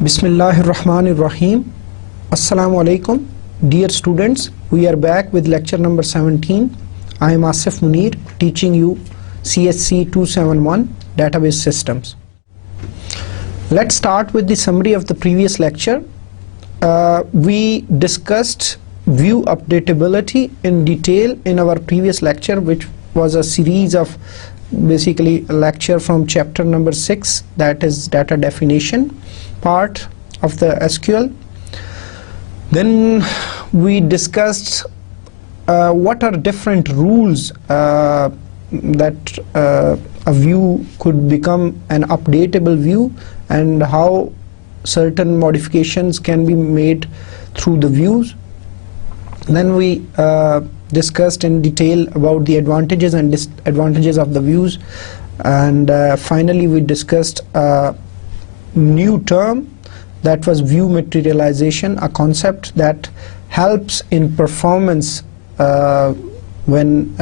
Bismillahirrahmanirrahim. Assalamu alaikum. Dear students, we are back with lecture number 17. I am Asif Munir, teaching you CSC 271 Database Systems. Let's start with the summary of the previous lecture. We discussed view updatability in detail in our previous lecture, which was a series of basically a lecture from chapter number 6, that is data definition part of the SQL. Then we discussed what are different rules that a view could become an updatable view, and how certain modifications can be made through the views. Then we discussed in detail about the advantages and disadvantages of the views, and finally we discussed a new term, that was view materialization, a concept that helps in performance when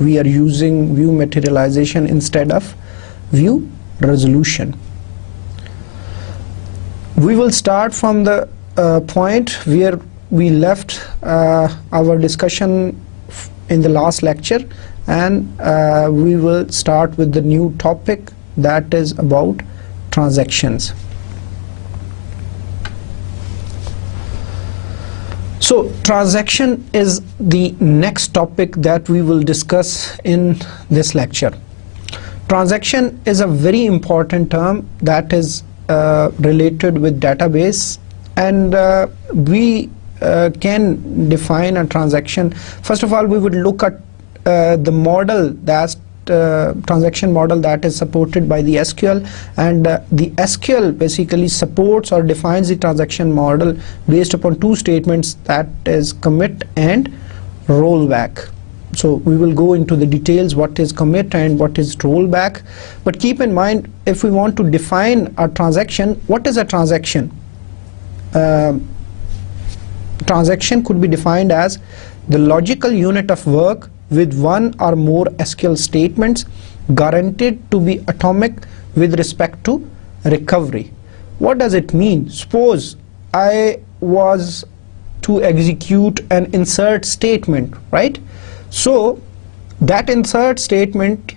we are using view materialization instead of view resolution. We will start from the point where we left our discussion in the last lecture, and we will start with the new topic, that is about transactions. So transaction is the next topic that we will discuss in this lecture. Transaction is a very important term that is related with database, and we can define a transaction. First of all, we would look at the model, that's transaction model that is supported by the SQL, and the SQL basically supports or defines the transaction model based upon two statements, that is commit and rollback. So we will go into the details, what is commit and what is rollback. But keep in mind, if we want to define a transaction, what is a transaction? Transaction could be defined as the logical unit of work with one or more SQL statements guaranteed to be atomic with respect to recovery. What does it mean? Suppose I was to execute an insert statement, right? So that insert statement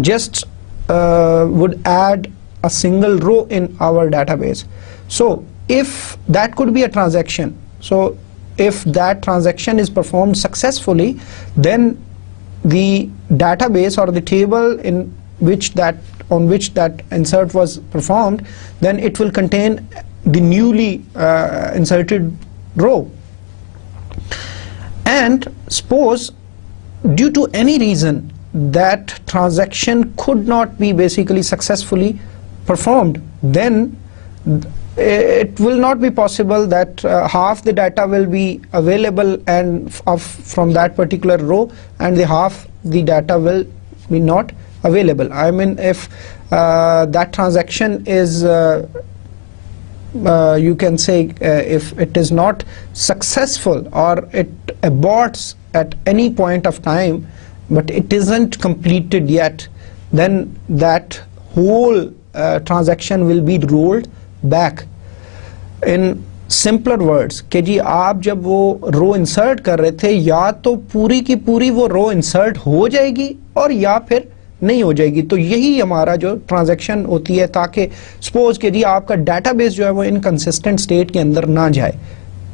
just would add a single row in our database. So if that could be a transaction, so if that transaction is performed successfully, then the database or the table in which that insert was performed, then it will contain the newly inserted row. And suppose due to any reason that transaction could not be basically successfully performed, then it will not be possible that half the data will be available and from that particular row, and the half the data will be not available. I mean, if that transaction is you can say if it is not successful or it aborts at any point of time, but it isn't completed yet, then that whole transaction will be rolled back. In simpler words, کہ جی آپ جب وہ رو insert کر رہے تھے، یا تو پوری کی پوری وہ رو انسرٹ ہو جائے گی اور یا پھر نہیں ہو جائے گی. تو یہی ہمارا جو ٹرانزیکشن ہوتی ہے، تاکہ سپوز کہ جی آپ کا ڈیٹا بیس جو ہے وہ انکنسسٹنٹ سٹیٹ کے اندر نہ جائے.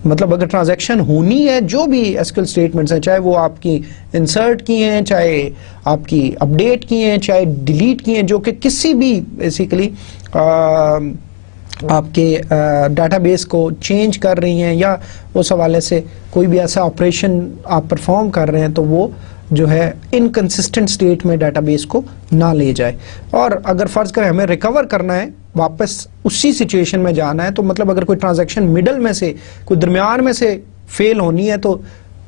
مطلب اگر ٹرانزیکشن ہونی ہے، جو بھی SQL اسٹیٹمنٹس ہیں، چاہے وہ آپ کی انسرٹ کی ہیں، چاہے آپ کی اپڈیٹ کی ہیں، چاہے ڈیلیٹ کی ہیں، جو کہ کسی بھی بیسیکلی آپ کے ڈیٹا بیس کو چینج کر رہی ہیں، یا اس حوالے سے کوئی بھی ایسا آپریشن آپ پرفارم کر رہے ہیں، تو وہ جو ہے انکنسسٹنٹ سٹیٹ میں ڈیٹا بیس کو نہ لے جائے. اور اگر فرض کریں ہمیں ریکور کرنا ہے، واپس اسی سچویشن میں جانا ہے، تو مطلب اگر کوئی ٹرانزیکشن مڈل میں سے، کوئی درمیان میں سے فیل ہونی ہے، تو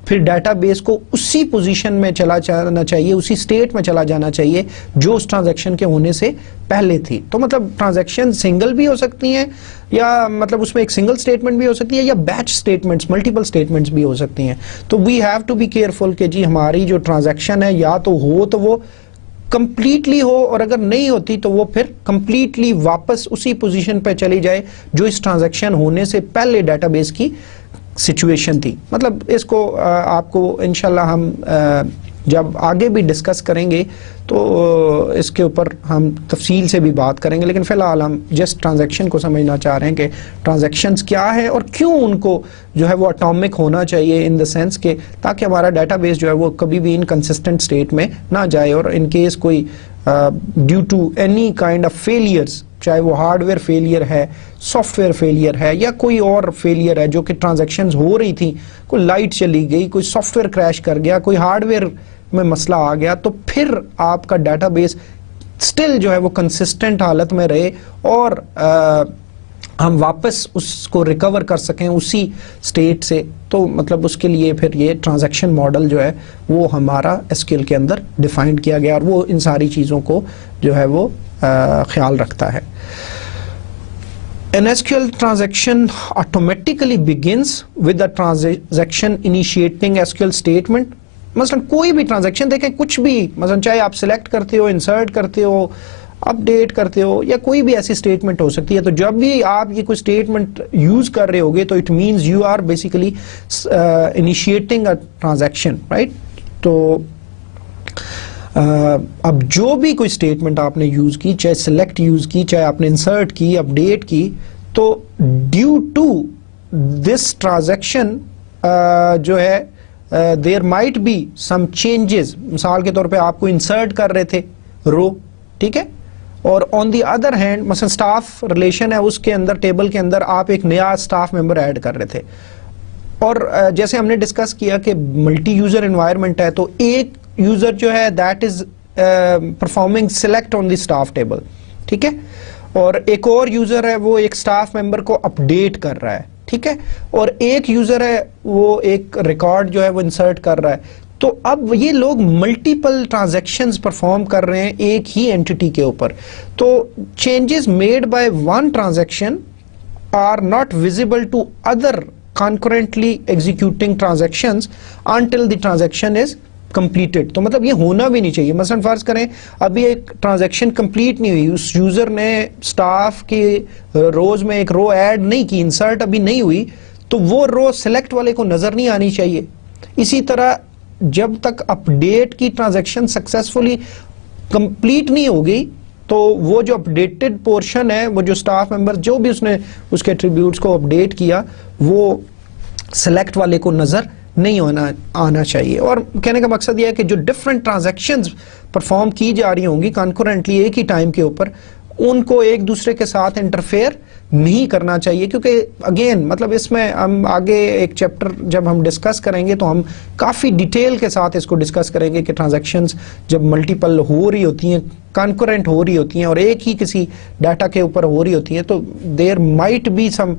پھر ڈیٹا بیس کو اسی پوزیشن میں چلا جانا چاہیے, اسی سٹیٹ میں چلا جانا چاہیے جو اس ٹرانزیکشن کے ہونے سے پہلے تھی. تو مطلب ٹرانزیکشن سنگل بھی ہو سکتی ہیں, یا مطلب اس میں ایک سنگل سٹیٹمنٹ بھی ہو سکتی ہے, یا بیچ سٹیٹمنٹس, ملٹیپل سٹیٹمنٹس بھی ہو سکتی ہیں. تو we have to be careful کہ جی ہماری جو ٹرانزیکشن ہے یا تو وہ کمپلیٹلی ہو, اور اگر نہیں ہوتی تو وہ پھر کمپلیٹلی واپس اسی پوزیشن پہ چلی جائے جو اس ٹرانزیکشن ہونے سے پہلے ڈیٹا بیس کی سچویشن تھی. مطلب اس کو آپ کو انشاءاللہ ہم جب آگے بھی ڈسکس کریں گے تو اس کے اوپر ہم تفصیل سے بھی بات کریں گے, لیکن فی الحال ہم جسٹ ٹرانزیکشن کو سمجھنا چاہ رہے ہیں کہ ٹرانزیکشنز کیا ہے اور کیوں ان کو جو ہے وہ اٹامک ہونا چاہیے, ان دا سینس کہ تاکہ ہمارا ڈیٹا بیس جو ہے وہ کبھی بھی انکنسسٹنٹ اسٹیٹ میں نہ جائے, اور ان کیس کوئی due to any kind of failures, چاہے وہ ہارڈ ویئر فیلئر ہے, سافٹ ویئر فیلئر ہے, یا کوئی اور فیلئر ہے جو کہ ٹرانزیکشنز ہو رہی تھیں, کوئی لائٹ چلی گئی, کوئی سافٹ ویئر کریش کر گیا, کوئی ہارڈ ویئر میں مسئلہ آ گیا, تو پھر آپ کا ڈیٹا بیس سٹل جو ہے وہ کنسسٹنٹ حالت میں رہے اور ہم واپس اس کو ریکور کر سکیں اسی سٹیٹ سے. تو مطلب اس کے لیے پھر یہ ٹرانزیکشن ماڈل جو ہے وہ ہمارا SQL کے اندر ڈیفائن کیا گیا, اور وہ ان ساری چیزوں کو جو ہے وہ خیال رکھتا ہے. An SQL transaction automatically begins with the transaction initiating SQL statement. مثلا کوئی بھی ٹرانزیکشن دیکھیں, کچھ بھی, مثلا چاہے آپ سلیکٹ کرتے ہو, انسرٹ کرتے ہو, اپ ڈیٹ کرتے ہو, یا کوئی بھی ایسی اسٹیٹمنٹ ہو سکتی ہے. تو جب بھی آپ یہ کوئی اسٹیٹمنٹ یوز کر رہے ہوگے تو it means you are basically initiating a transaction, right. تو اب جو بھی کوئی اسٹیٹمنٹ آپ نے یوز کی, چاہے سلیکٹ یوز کی, چاہے آپ نے انسرٹ کی, اپ ڈیٹ کی, تو ڈیو ٹو دس ٹرانزیکشن جو ہے there might be some changes. مثال کے طور پہ آپ کو انسرٹ کر رہے تھے رو, ٹھیک ہے, اور آن دی ادر ہینڈ مثلا اسٹاف ریلیشن ہے, اس کے اندر ٹیبل کے اندر آپ ایک نیا اسٹاف ممبر ایڈ کر رہے تھے, اور جیسے ہم نے ڈسکس کیا کہ ملٹی یوزر انوائرمنٹ ہے, تو ایک یوزر جو ہے that is performing select on the staff table, ٹھیک ہے, اور ایک اور یوزر ہے وہ ایک اسٹاف ممبر کو اپ ڈیٹ کر رہا ہے, ٹھیک ہے, اور ایک یوزر ہے وہ ایک ریکارڈ جو ہے وہ انسرٹ کر رہا ہے. تو اب یہ لوگ ملٹیپل ٹرانزیکشنز پرفارم کر رہے ہیں ایک ہی اینٹی کے اوپر. تو changes made by one transaction are not visible to other concurrently executing transactions until the transaction is completed. تو مطلب یہ ہونا بھی نہیں چاہیے. مثلا فرض کریں ابھی ایک ٹرانزیکشن کمپلیٹ نہیں ہوئی, اس یوزر نے سٹاف کے روز میں ایک رو ایڈ نہیں کی, انسرٹ ابھی نہیں ہوئی, تو وہ رو سلیکٹ والے کو نظر نہیں آنی چاہیے. اسی طرح جب تک اپ ڈیٹ کی ٹرانزیکشن سکسیسفلی کمپلیٹ نہیں ہو گئی, تو وہ جو اپ ڈیٹڈ پورشن ہے, وہ جو سٹاف ممبر جو بھی اس نے اس کے ایٹریبیوٹس کو اپ ڈیٹ کیا, وہ سلیکٹ والے کو نظر نہیں آنا چاہیے. اور کہنے کا مقصد یہ ہے کہ جو ڈفرینٹ ٹرانزیکشنز پرفارم کی جا رہی ہوں گی کنکورنٹلی ایک ہی ٹائم کے اوپر, ان کو ایک دوسرے کے ساتھ انٹرفیئر نہیں کرنا چاہیے, کیونکہ اگین مطلب اس میں ہم آگے ایک چیپٹر جب ہم ڈسکس کریں گے تو ہم کافی ڈیٹیل کے ساتھ اس کو ڈسکس کریں گے کہ ٹرانزیکشنز جب ملٹیپل ہو رہی ہوتی ہیں, کنکورنٹ ہو رہی ہوتی ہیں, اور ایک ہی کسی ڈیٹا کے اوپر ہو رہی ہوتی ہیں, تو there might be some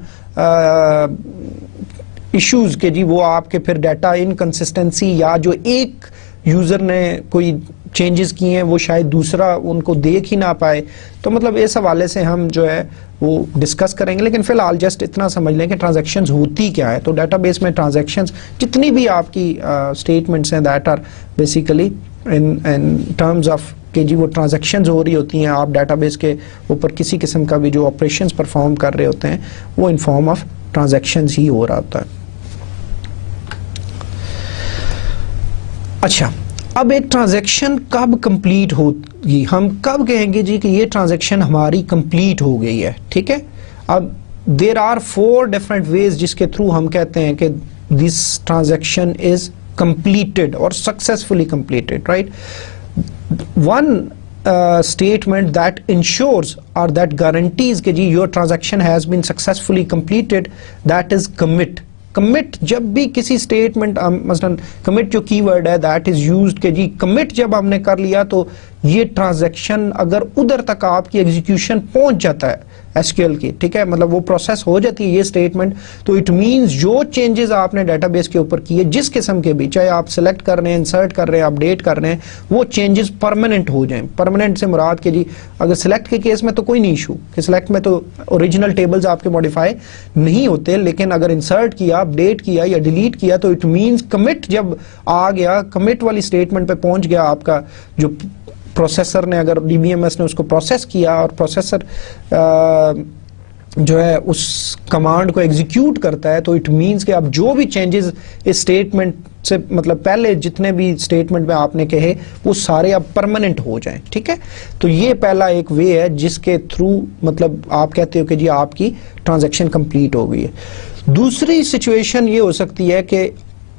issues کہ جی وہ آپ کے پھر ڈیٹا انکنسسٹنسی, یا جو ایک یوزر نے کوئی چینجز کیے ہیں وہ شاید دوسرا ان کو دیکھ ہی نہ پائے. تو مطلب اس حوالے سے ہم جو ہے وہ ڈسکس کریں گے, لیکن فی الحال جسٹ اتنا سمجھ لیں کہ ٹرانزیکشنز ہوتی کیا ہے. تو ڈیٹا بیس میں ٹرانزیکشنز جتنی بھی آپ کی اسٹیٹمنٹس ہیں that are basically in terms of کہ جی وہ ٹرانزیکشنز ہو رہی ہوتی ہیں, آپ ڈیٹا بیس کے اوپر کسی قسم کا بھی جو آپریشنز پرفارم کر رہے ہوتے ہیں وہ ان فارم آف ٹرانزیکشنز ہی ہو رہا ہوتا ہے. اچھا, اب ایک ٹرانزیکشن کب کمپلیٹ ہوگی, ہم کب کہیں گے جی کہ یہ ٹرانزیکشن ہماری کمپلیٹ ہو گئی ہے, ٹھیک ہے. اب دیر آر 4 different ways جس کے تھرو ہم کہتے ہیں کہ this transaction is completed or successfully completed, right. One statement that ensures or that guarantees کہ جی your transaction has been successfully completed, that is commit. Commit جب بھی کسی اسٹیٹمنٹ, مثلا کمٹ جو کی ورڈ ہے دیٹ از یوزڈ کہ جی commit جب ہم نے کر لیا تو یہ ٹرانزیکشن اگر ادھر تک آپ کی ایگزیکیوشن پہنچ جاتا ہے, ایس کیو ایل کی, ٹھیک ہے, مطلب وہ پروسیس ہو جاتی ہے یہ اسٹیٹمنٹ, تو اٹ مینس جو چینجز آپ نے ڈیٹا بیس کے اوپر کیے جس قسم کے بھی, چاہے آپ سلیکٹ کر رہے ہیں, انسرٹ کر رہے ہیں, اپڈیٹ کر رہے ہیں, وہ چینجز پرماننٹ ہو جائیں. پرماننٹ سے مراد کہ جی اگر سلیکٹ کے کیس میں تو کوئی نہیں ایشو, کہ سلیکٹ میں تو اوریجنل ٹیبلز آپ کے ماڈیفائی نہیں ہوتے, لیکن اگر انسرٹ کیا, اپڈیٹ کیا یا ڈیلیٹ کیا تو اٹ مینس کمٹ جب آ گیا, کمٹ والی اسٹیٹمنٹ پہ پہنچ گیا آپ کا جو پروسیسر نے, اگر ڈی بی ایم ایس نے اس کو پروسیس کیا اور پروسیسر جو ہے اس کمانڈ کو ایگزیکیوٹ کرتا ہے, تو اٹ مینس کہ اب جو بھی چینجز اس اسٹیٹمنٹ سے, مطلب پہلے جتنے بھی اسٹیٹمنٹ میں آپ نے کہے وہ سارے اب پرماننٹ ہو جائیں, ٹھیک ہے. تو یہ پہلا ایک وے ہے جس کے تھرو مطلب آپ کہتے ہو کہ جی آپ کی ٹرانزیکشن کمپلیٹ ہو گئی ہے. دوسری سچویشن یہ ہو سکتی ہے کہ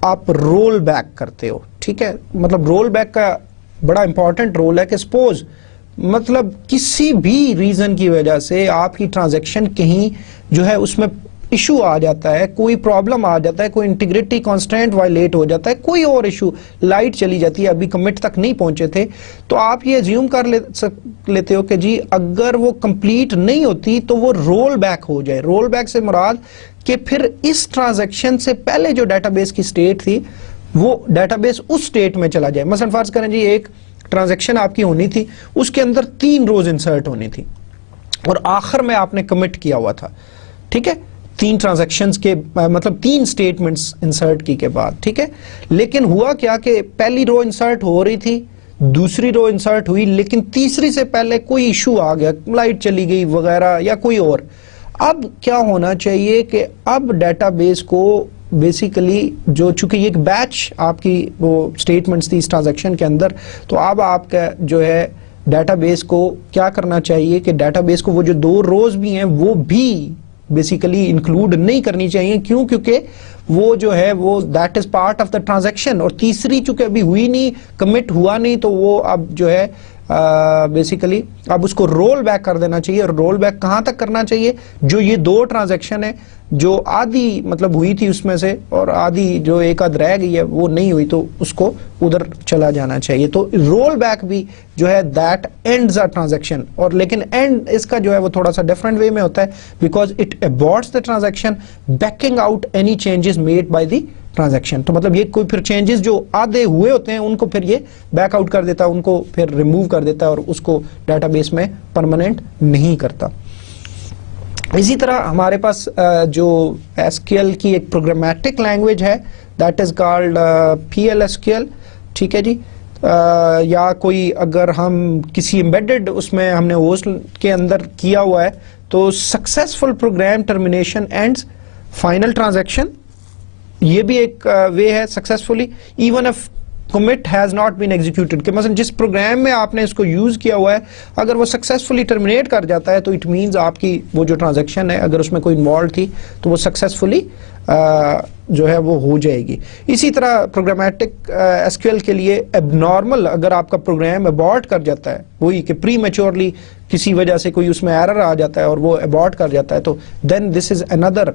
آپ رول بیک کرتے ہو, ٹھیک ہے. مطلب رول بیک کا بڑا امپورٹنٹ رول ہے کہ سپوز مطلب کسی بھی ریزن کی وجہ سے آپ کی ٹرانزیکشن کہیں جو ہے اس میں ایشو آ جاتا ہے, کوئی پرابلم آ جاتا ہے, کوئی انٹیگریٹی کانسٹینٹ وائلیٹ ہو جاتا ہے, کوئی اور ایشو, لائٹ چلی جاتی ہے, ابھی کمٹ تک نہیں پہنچے تھے, تو آپ یہ ایزیوم کر لیتے ہو کہ جی اگر وہ کمپلیٹ نہیں ہوتی تو وہ رول بیک ہو جائے. رول بیک سے مراد کہ پھر اس ٹرانزیکشن سے پہلے جو ڈیٹا بیس کی سٹیٹ تھی وہ ڈیٹا بیس اس سٹیٹ میں چلا جائے. مثلا فرض کریں جی ایک ٹرانزیکشن آپ کی ہونی تھی, اس کے اندر 3 روز انسرٹ ہونی تھی اور آخر میں آپ نے کمٹ کیا ہوا تھا, ٹھیک ہے, 3 ٹرانزیکشنز کے مطلب 3 سٹیٹمنٹس انسرٹ کی کے بعد, ٹھیک ہے. لیکن ہوا کیا کہ پہلی رو انسرٹ ہو رہی تھی, دوسری رو انسرٹ ہوئی, لیکن تیسری سے پہلے کوئی ایشو آ گیا, لائٹ چلی گئی وغیرہ یا کوئی اور. اب کیا ہونا چاہیے کہ اب ڈیٹا بیس کو بیسیکلی جو چونکہ یہ ایک بیچ آپ کی وہ اسٹیٹمنٹس تھی اس ٹرانزیکشن کے اندر, تو اب آپ کا جو ہے ڈیٹا بیس کو کیا کرنا چاہیے کہ ڈیٹا بیس کو وہ جو 2 روز بھی ہیں وہ بھی بیسیکلی انکلوڈ نہیں کرنی چاہیے. کیوں؟ کیونکہ وہ جو ہے وہ that is part of the transaction, اور تیسری چونکہ ابھی ہوئی نہیں, کمٹ ہوا نہیں, تو وہ اب جو ہے بیسیکلی اب اس کو رول بیک کر دینا چاہیے. اور رول بیک کہاں تک کرنا چاہیے؟ جو یہ 2 ٹرانزیکشن ہے جو آدھی مطلب ہوئی تھی اس میں سے اور آدھی جو ایک آدھ رہ گئی ہے وہ نہیں ہوئی, تو اس کو ادھر چلا جانا چاہیے. تو رول بیک بھی جو ہے دیٹ اینڈز اے ٹرانزیکشن, اور لیکن اینڈ اس کا جو ہے وہ تھوڑا سا ڈفرنٹ وے میں ہوتا ہے, because it aborts the transaction backing out any changes made by the transaction. تو مطلب یہ کوئی پھر چینجز جو آدھے ہوئے ہوتے ہیں ان کو پھر یہ بیک آؤٹ کر دیتا ہے, ان کو پھر ریموو کر دیتا ہے اور اس کو ڈیٹا بیس میں پرماننٹ نہیں کرتا. اسی طرح ہمارے پاس جو ایس کیو ایل کی ایک پروگرامیٹک لینگویج ہے that is called P L S Q L, ٹھیک ہے جی. یا کوئی اگر ہم کسی امبیڈڈ اس میں ہم نے ہوسٹ کے اندر کیا ہوا ہے تو successful program termination ends final transaction, یہ بھی ایک وے ہے successfully even if commit has not been executed. کہ مثلا جس پروگرام میں آپ نے اس کو یوز کیا ہوا ہے اگر وہ سکسیسفلی ٹرمینیٹ کر جاتا ہے تو اٹ مینز آپ کی وہ جو ٹرانزیکشن ہے اگر اس میں کوئی انوالو تھی تو وہ سکسیسفلی جو ہے وہ ہو جائے گی. اسی طرح پروگرامیٹک ایس کیو ایل کے لیے اب نارمل اگر آپ کا پروگرام ابارٹ کر جاتا ہے, وہی کہ پری میچورلی کسی وجہ سے کوئی اس میں ایرر آ جاتا ہے اور وہ ابارٹ کر جاتا ہے, تو دین دس از اندر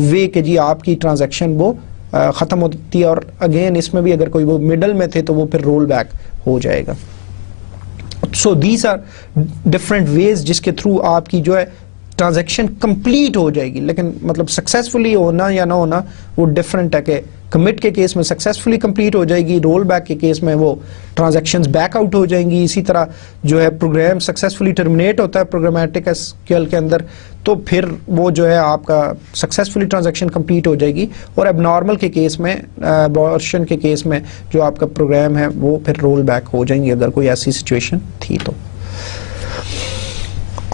وے کہ جی آپ کی ٹرانزیکشن وہ ختم ہوتی ہے. اور اگین اس میں بھی اگر کوئی وہ مڈل میں تھے تو وہ پھر رول بیک ہو جائے گا. So these are different ways جس کے تھرو آپ کی جو ہے ٹرانزیکشن کمپلیٹ ہو جائے گی. لیکن مطلب سکسیسفلی ہونا یا نہ ہونا وہ ڈفرینٹ ہے کہ کمٹ کے کیس میں سکسیسفلی کمپلیٹ ہو جائے گی, رول بیک کے کیس میں وہ ٹرانزیکشنز بیک آؤٹ ہو جائیں گی. اسی طرح جو ہے پروگرام سکسیسفلی ٹرمینیٹ ہوتا ہے پروگرامیٹک ایس کیو ایل کے اندر تو پھر وہ جو ہے آپ کا سکسیسفلی ٹرانزیکشن کمپلیٹ ہو جائے گی. اور اب نارمل کے کیس میں ابارشن کے کیس میں جو آپ کا پروگرام ہے وہ پھر رول بیک ہو جائیں گی اگر کوئی ایسی سچویشن تھی. تو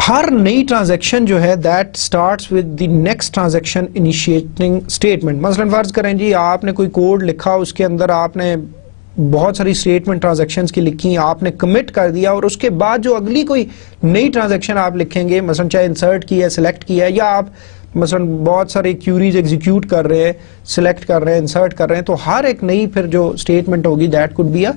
ہر نئی ٹرانزیکشن جو ہے that starts with the next transaction initiating statement. مثلاً فرض کریں جی آپ نے کوئی کوڈ لکھا, اس کے اندر آپ نے بہت ساری اسٹیٹمنٹ ٹرانزیکشنز کی لکھی, آپ نے کمٹ کر دیا, اور اس کے بعد جو اگلی کوئی نئی ٹرانزیکشن آپ لکھیں گے, مثلاً چاہے انسرٹ کی ہے, سلیکٹ کیا ہے, یا آپ مثلاً بہت سارے کیوریز ایگزیکیوٹ کر رہے ہیں, سلیکٹ کر رہے ہیں, انسرٹ کر رہے ہیں, تو ہر ایک نئی پھر جو اسٹیٹمنٹ ہوگی that could be a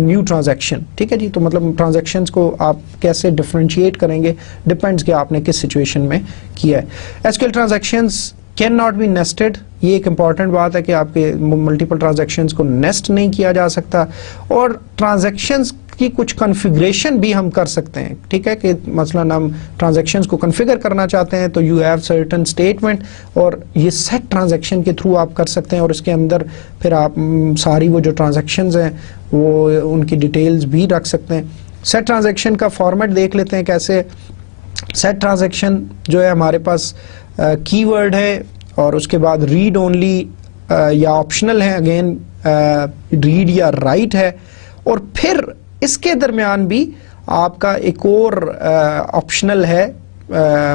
new transaction. ٹھیک ہے جی. تو مطلب ٹرانزیکشنز کو آپ کیسے ڈفرینشیٹ کریں گے ڈپینڈس کہ آپ نے کس سچویشن میں کیا ہے. S Q L transactions can not be nested, یہ ایک امپورٹنٹ بات ہے کہ آپ کے ملٹیپل ٹرانزیکشنز کو نیسٹ نہیں کیا جا سکتا، اور ٹرانزیکشنز کی کچھ کنفیگریشن بھی ہم کر سکتے ہیں. ٹھیک ہے کہ مثلا ہم ٹرانزیکشنز کو کنفیگر کرنا چاہتے ہیں تو یو ہیو سرٹن اسٹیٹمنٹ، اور یہ سیٹ ٹرانزیکشن کے تھرو آپ کر سکتے ہیں، اور اس کے اندر پھر آپ ساری وہ جو ٹرانزیکشنز ہیں وہ ان کی ڈیٹیلز بھی رکھ سکتے ہیں. سیٹ ٹرانزیکشن کا فارمیٹ دیکھ لیتے ہیں کیسے. سیٹ ٹرانزیکشن جو ہے ہمارے پاس کی ورڈ ہے، اور اس کے بعد ریڈ اونلی یا آپشنل ہے، اگین ریڈ یا رائٹ ہے، اور پھر اس کے درمیان بھی آپ کا ایک اور آپشنل ہے.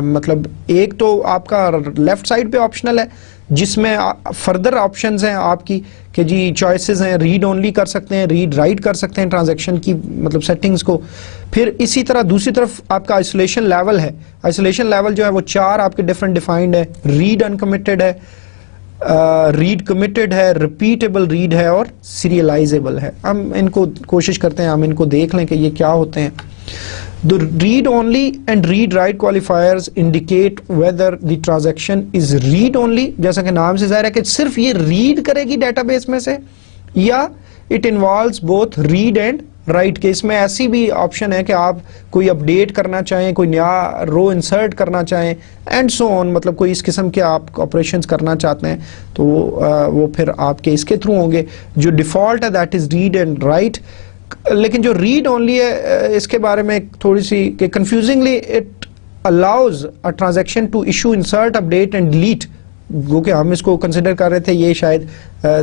مطلب ایک تو آپ کا لیفٹ سائڈ پہ آپشنل ہے جس میں فردر آپشنز ہیں آپ کی کہ جی چوائسز ہیں، ریڈ اونلی کر سکتے ہیں، ریڈ رائٹ کر سکتے ہیں ٹرانزیکشن کی مطلب سیٹنگز کو. پھر اسی طرح دوسری طرف آپ کا آئسولیشن لیول ہے. آئسولیشن لیول جو ہے وہ 4 آپ کے ڈفرنٹ ڈیفائنڈ ہے. ریڈ انکمیٹڈ ہے، ریڈ کمیٹڈ ہے، ریپیٹیبل ریڈ ہے، اور سیریلائزیبل ہے. ہم ان کو کوشش کرتے ہیں ہم ان کو دیکھ لیں کہ یہ کیا ہوتے ہیں. The read only and read write qualifiers indicate whether the transaction is read only، جیسا کہ نام سے ظاہر ہے کہ صرف یہ ریڈ کرے گی ڈیٹا بیس میں سے، یا it involves both read and write. کہ اس میں ایسی بھی آپشن ہے کہ آپ کوئی اپڈیٹ کرنا چاہیں، کوئی نیا رو انسرٹ کرنا چاہیں اینڈ سو آن، مطلب کوئی اس قسم کے آپ آپریشنز کرنا چاہتے ہیں تو وہ پھر آپ کے اس کے تھرو ہوں گے. جو ڈیفالٹ ہے that is read and write. لیکن جو ریڈ اونلی ہے اس کے بارے میں تھوڑی سی کہ confusingly it allows a transaction to issue insert update and delete. گو کہ ہم اس کو کنسیڈر کر رہے تھے یہ شاید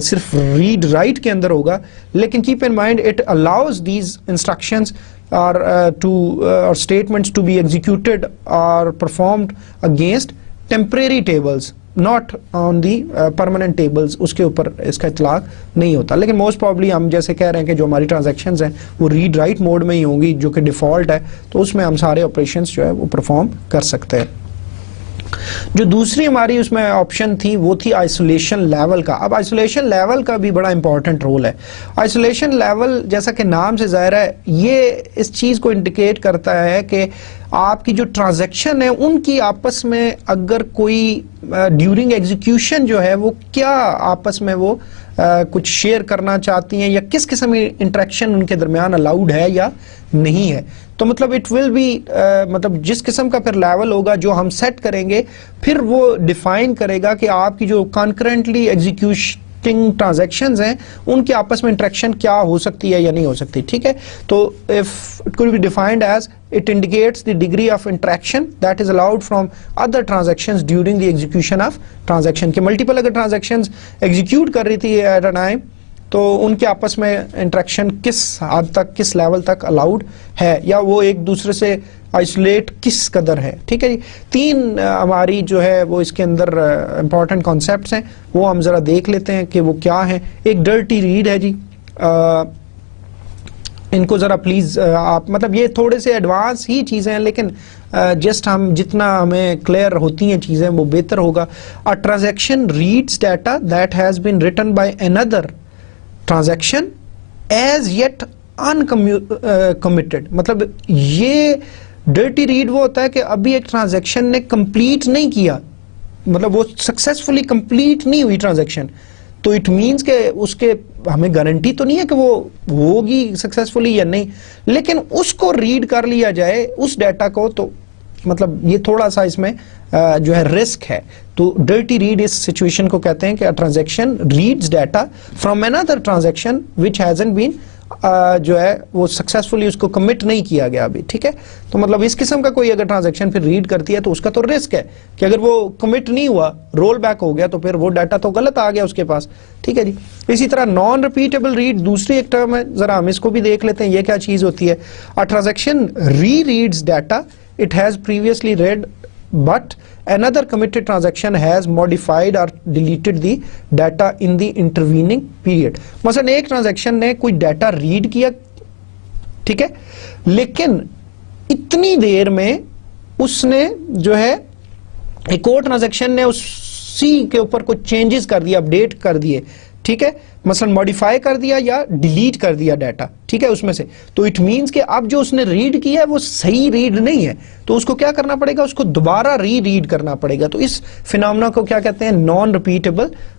صرف ریڈ رائٹ کے اندر ہوگا، لیکن keep in mind it allows these instructions or statements to be executed or performed against temporary tables, not on the permanent tables. اس کے اوپر اس کا اطلاق نہیں ہوتا. لیکن موسٹ پرابلی ہم جیسے کہہ رہے ہیں کہ جو ہماری ٹرانزیکشنز ہیں وہ ریڈ رائٹ موڈ میں ہی ہوں گی جو کہ ڈیفالٹ ہے، تو اس میں ہم سارے آپریشنز جو ہے وہ پرفارم کر سکتے ہیں. جو دوسری ہماری اس میں آپشن تھی وہ تھی آئسولیشن لیول کا. اب آئسولیشن لیول کا بھی بڑا امپورٹنٹ رول ہے. آئسولیشن لیول جیسا کہ نام سے ظاہر ہے یہ اس چیز کو انڈیکیٹ کرتا ہے کہ آپ کی جو ٹرانزیکشن ہے ان کی آپس میں اگر کوئی ڈیورنگ ایگزیکیوشن جو ہے وہ کیا آپس میں وہ کچھ شیئر کرنا چاہتی ہیں یا کس قسم کی انٹریکشن ان کے درمیان الاؤڈ ہے یا نہیں ہے. تو مطلب اٹ ول بی مطلب جس قسم کا پھر لیول ہوگا جو ہم سیٹ کریں گے پھر وہ ڈیفائن کرے گا کہ آپ کی جو کنکرنٹلی ایگزیکیوٹنگ ٹرانزیکشنز ہیں ان کے آپس میں انٹریکشن کیا ہو سکتی ہے یا نہیں ہو سکتی. ٹھیک ہے، تو if it could be defined as it indicates the degree of interaction that is allowed from other transactions during the execution of transaction. کہ ملٹیپل اگر ٹرانزیکشنز ایگزیکیوٹ کر رہی تھی ایٹ اے ٹائم تو ان کے آپس میں انٹریکشن کس حد تک کس لیول تک الاؤڈ ہے یا وہ ایک دوسرے سے آئسولیٹ کس قدر ہے. ٹھیک ہے جی، 3 ہماری جو ہے وہ اس کے اندر امپورٹنٹ کانسیپٹس ہیں وہ ہم ذرا دیکھ لیتے ہیں کہ وہ کیا ہیں. ایک ڈرٹی ریڈ ہے جی، ان کو ذرا پلیز آپ مطلب یہ تھوڑے سے ایڈوانس ہی چیزیں ہیں لیکن جسٹ ہم جتنا ہمیں کلیئر ہوتی ہیں چیزیں وہ بہتر ہوگا. A transaction reads data that has been written by another transaction as yet uncommitted. مطلب یہ ڈرٹی ریڈ وہ ہوتا ہے کہ ابھی ایک ٹرانزیکشن نے کمپلیٹ نہیں کیا، مطلب وہ سکسیسفلی کمپلیٹ نہیں ہوئی ٹرانزیکشن، تو اٹ مینس کہ اس کے ہمیں گارنٹی تو نہیں ہے کہ وہ ہوگی سکسیسفلی یا نہیں، لیکن اس کو ریڈ کر لیا جائے اس ڈیٹا کو، تو مطلب یہ تھوڑا سا اس میں جو ہے رسک ہے. تو ڈرٹی ریڈ اس سچویشن کو کہتے ہیں کہ transaction reads data from another transaction which hasn't been جو ہے وہ سکسیسفلی اس کو کمٹ نہیں کیا گیا ابھی. ٹھیک ہے، تو مطلب اس قسم کا کوئی اگر ٹرانزیکشن پھر ریڈ کرتی ہے تو اس کا تو رسک ہے کہ اگر وہ کمٹ نہیں ہوا رول بیک ہو گیا تو پھر وہ ڈیٹا تو غلط آ گیا اس کے پاس. ٹھیک ہے جی، اسی طرح نان ریپیٹیبل ریڈ دوسری ایک ٹرم ہے، ذرا ہم اس کو بھی دیکھ لیتے ہیں یہ کیا چیز ہوتی ہے. Transaction rereads data it has previously read but another committed transaction has modified or deleted the data in the intervening period. مثلا ایک ٹرانزیکشن نے کوئی ڈیٹا ریڈ کیا، ٹھیک ہے، لیکن اتنی دیر میں اس نے جو ہے ایک اور ٹرانزیکشن نے اسی کے اوپر کچھ چینجز کر دیا، اپڈیٹ کر دیے. ٹھیک ہے، مثلا ماڈیفائی کر دیا یا ڈیلیٹ کر دیا ڈیٹا. ٹھیک ہے، اس میں سے تو اٹ مینس کہ اب جو اس نے ریڈ کیا ہے وہ صحیح ریڈ نہیں ہے، تو اس کو کیا کرنا پڑے گا، اس کو دوبارہ ری ریڈ کرنا پڑے گا. تو اس فینومینا کو کیا کہتے ہیں، نان ریپیٹیبل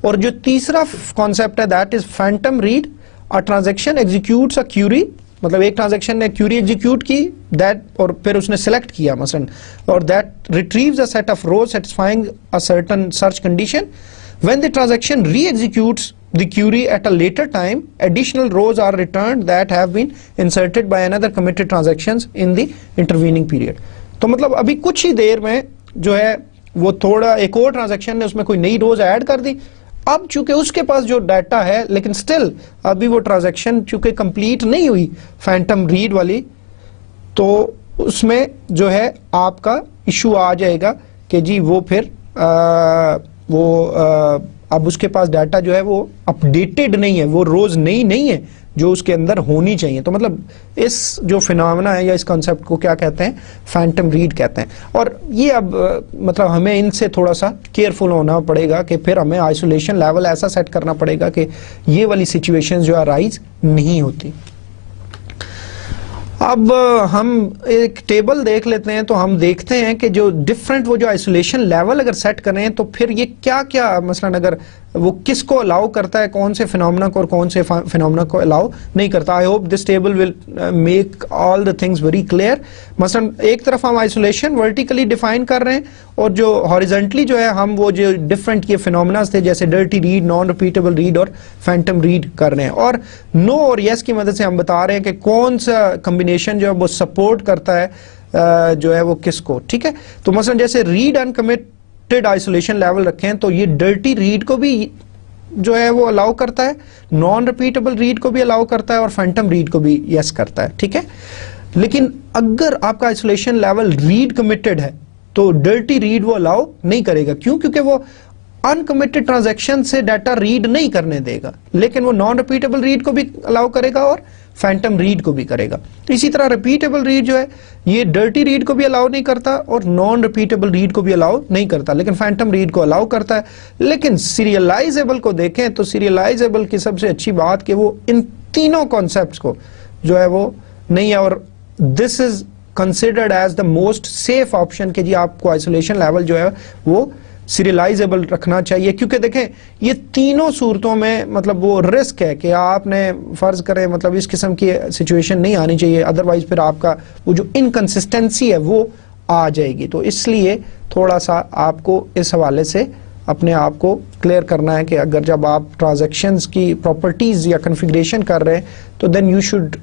اور جو تیسرا کانسیپٹ ہے that is phantom read. a transaction executes a query, مطلب ایک ٹرانزیکشن نے کیوری ایگزیکیوٹ کی دیٹ اور پھر اس نے سلیکٹ کیا مثلا اور that retrieves a set of rows satisfying a certain search condition. when the transaction re-executes the query at a later time, additional rows are returned that have been inserted by another committed transactions in the intervening period. تو مطلب ابھی کچھ ہی دیر میں جو ہے وہ تھوڑا ایک اور ٹرانزیکشن نے اس میں کوئی نئی روز ایڈ کر دی. اب چونکہ اس کے پاس جو ڈیٹا ہے لیکن سٹل ابھی وہ ٹرانزیکشن چونکہ کمپلیٹ نہیں ہوئی فینٹم ریڈ والی, تو اس میں جو ہے آپ کا ایشو آ جائے گا کہ جی وہ پھر اب اس کے پاس ڈیٹا جو ہے وہ اپڈیٹڈ نہیں ہے, وہ روز نئی نہیں ہے جو اس کے اندر ہونی چاہیے. تو مطلب اس جو فینامنا ہے یا اس کانسیپٹ کو کیا کہتے ہیں, فینٹم ریڈ کہتے ہیں. اور یہ اب مطلب ہمیں ان سے تھوڑا سا کیئرفل ہونا پڑے گا کہ پھر ہمیں آئسولیشن لیول ایسا سیٹ کرنا پڑے گا کہ یہ والی سچویشن جو رائز نہیں ہوتی. اب ہم ایک ٹیبل دیکھ لیتے ہیں تو ہم دیکھتے ہیں کہ جو ڈفرینٹ وہ جو آئسولیشن لیول اگر سیٹ کریں تو پھر یہ کیا کیا مثلا اگر وہ کس کو الاؤ کرتا ہے, کون سے فینومنا کو اور کون سے فینومنا کو الاؤ نہیں کرتا. I hope this table will make all the things very clear. مثلا ایک طرف ہم آئسولیشن ورٹیکلی ڈیفائن کر رہے ہیں اور جو ہاریزنٹلی جو ہے ہم وہ جو ڈفرینٹ یہ فینومناز تھے جیسے dirty read, non repeatable read اور فینٹم ریڈ کر رہے ہیں. اور نو اور یس کی مدد سے ہم بتا رہے ہیں کہ کون سا کمبینیشن جو ہے وہ سپورٹ کرتا ہے جو ہے وہ کس کو. ٹھیک ہے, تو مثلا جیسے ریڈ انکمٹ آئسولیشن لیول رکھیں تو یہ ڈرٹی ریڈ کو بھی جو ہے وہ الاؤ کرتا ہے, نان ریپیٹیبل ریڈ کو بھی الاؤ کرتا ہے اور فینٹم ریڈ کو بھی یس کرتا ہے. ٹھیک ہے, لیکن اگر آپ کا آئسولیشن لیول ریڈ کمیٹڈ ہے تو ڈرٹی ریڈ وہ الاؤ نہیں کرے گا. کیوں؟ کیونکہ وہ انکمیٹڈ ٹرانزیکشن سے ڈیٹا ریڈ نہیں کرنے دے گا, لیکن وہ نان ریپیٹیبل ریڈ کو بھی الاؤ کرے گا اور فینٹم ریڈ کو بھی کرے گا. اسی طرح ریپیٹیبل ریڈ جو ہے یہ ڈرٹی ریڈ کو بھی الاؤ نہیں کرتا اور نان ریپیٹیبل ریڈ کو بھی الاؤ نہیں کرتا, لیکن فینٹم ریڈ کو الاؤ کرتا ہے. لیکن سیریلائزیبل کو دیکھیں تو سیریلائزیبل کی سب سے اچھی بات کہ وہ ان تینوں کانسیپٹس کو جو ہے وہ نہیں ہے, اور this is considered as the most safe option کہ جی آپ کو آئسولیشن لیول جو ہے وہ سیریلائزیبل رکھنا چاہیے. کیونکہ دیکھیں یہ تینوں صورتوں میں مطلب وہ رسک ہے کہ آپ نے فرض کریں مطلب اس قسم کی سچویشن نہیں آنی چاہیے, ادروائز پھر آپ کا وہ جو انکنسسٹنسی ہے وہ آ جائے گی. تو اس لیے تھوڑا سا آپ کو اس حوالے سے اپنے آپ کو کلیئر کرنا ہے کہ اگر جب آپ ٹرانزیکشنز کی پراپرٹیز یا کنفیگریشن کر رہے ہیں تو then you should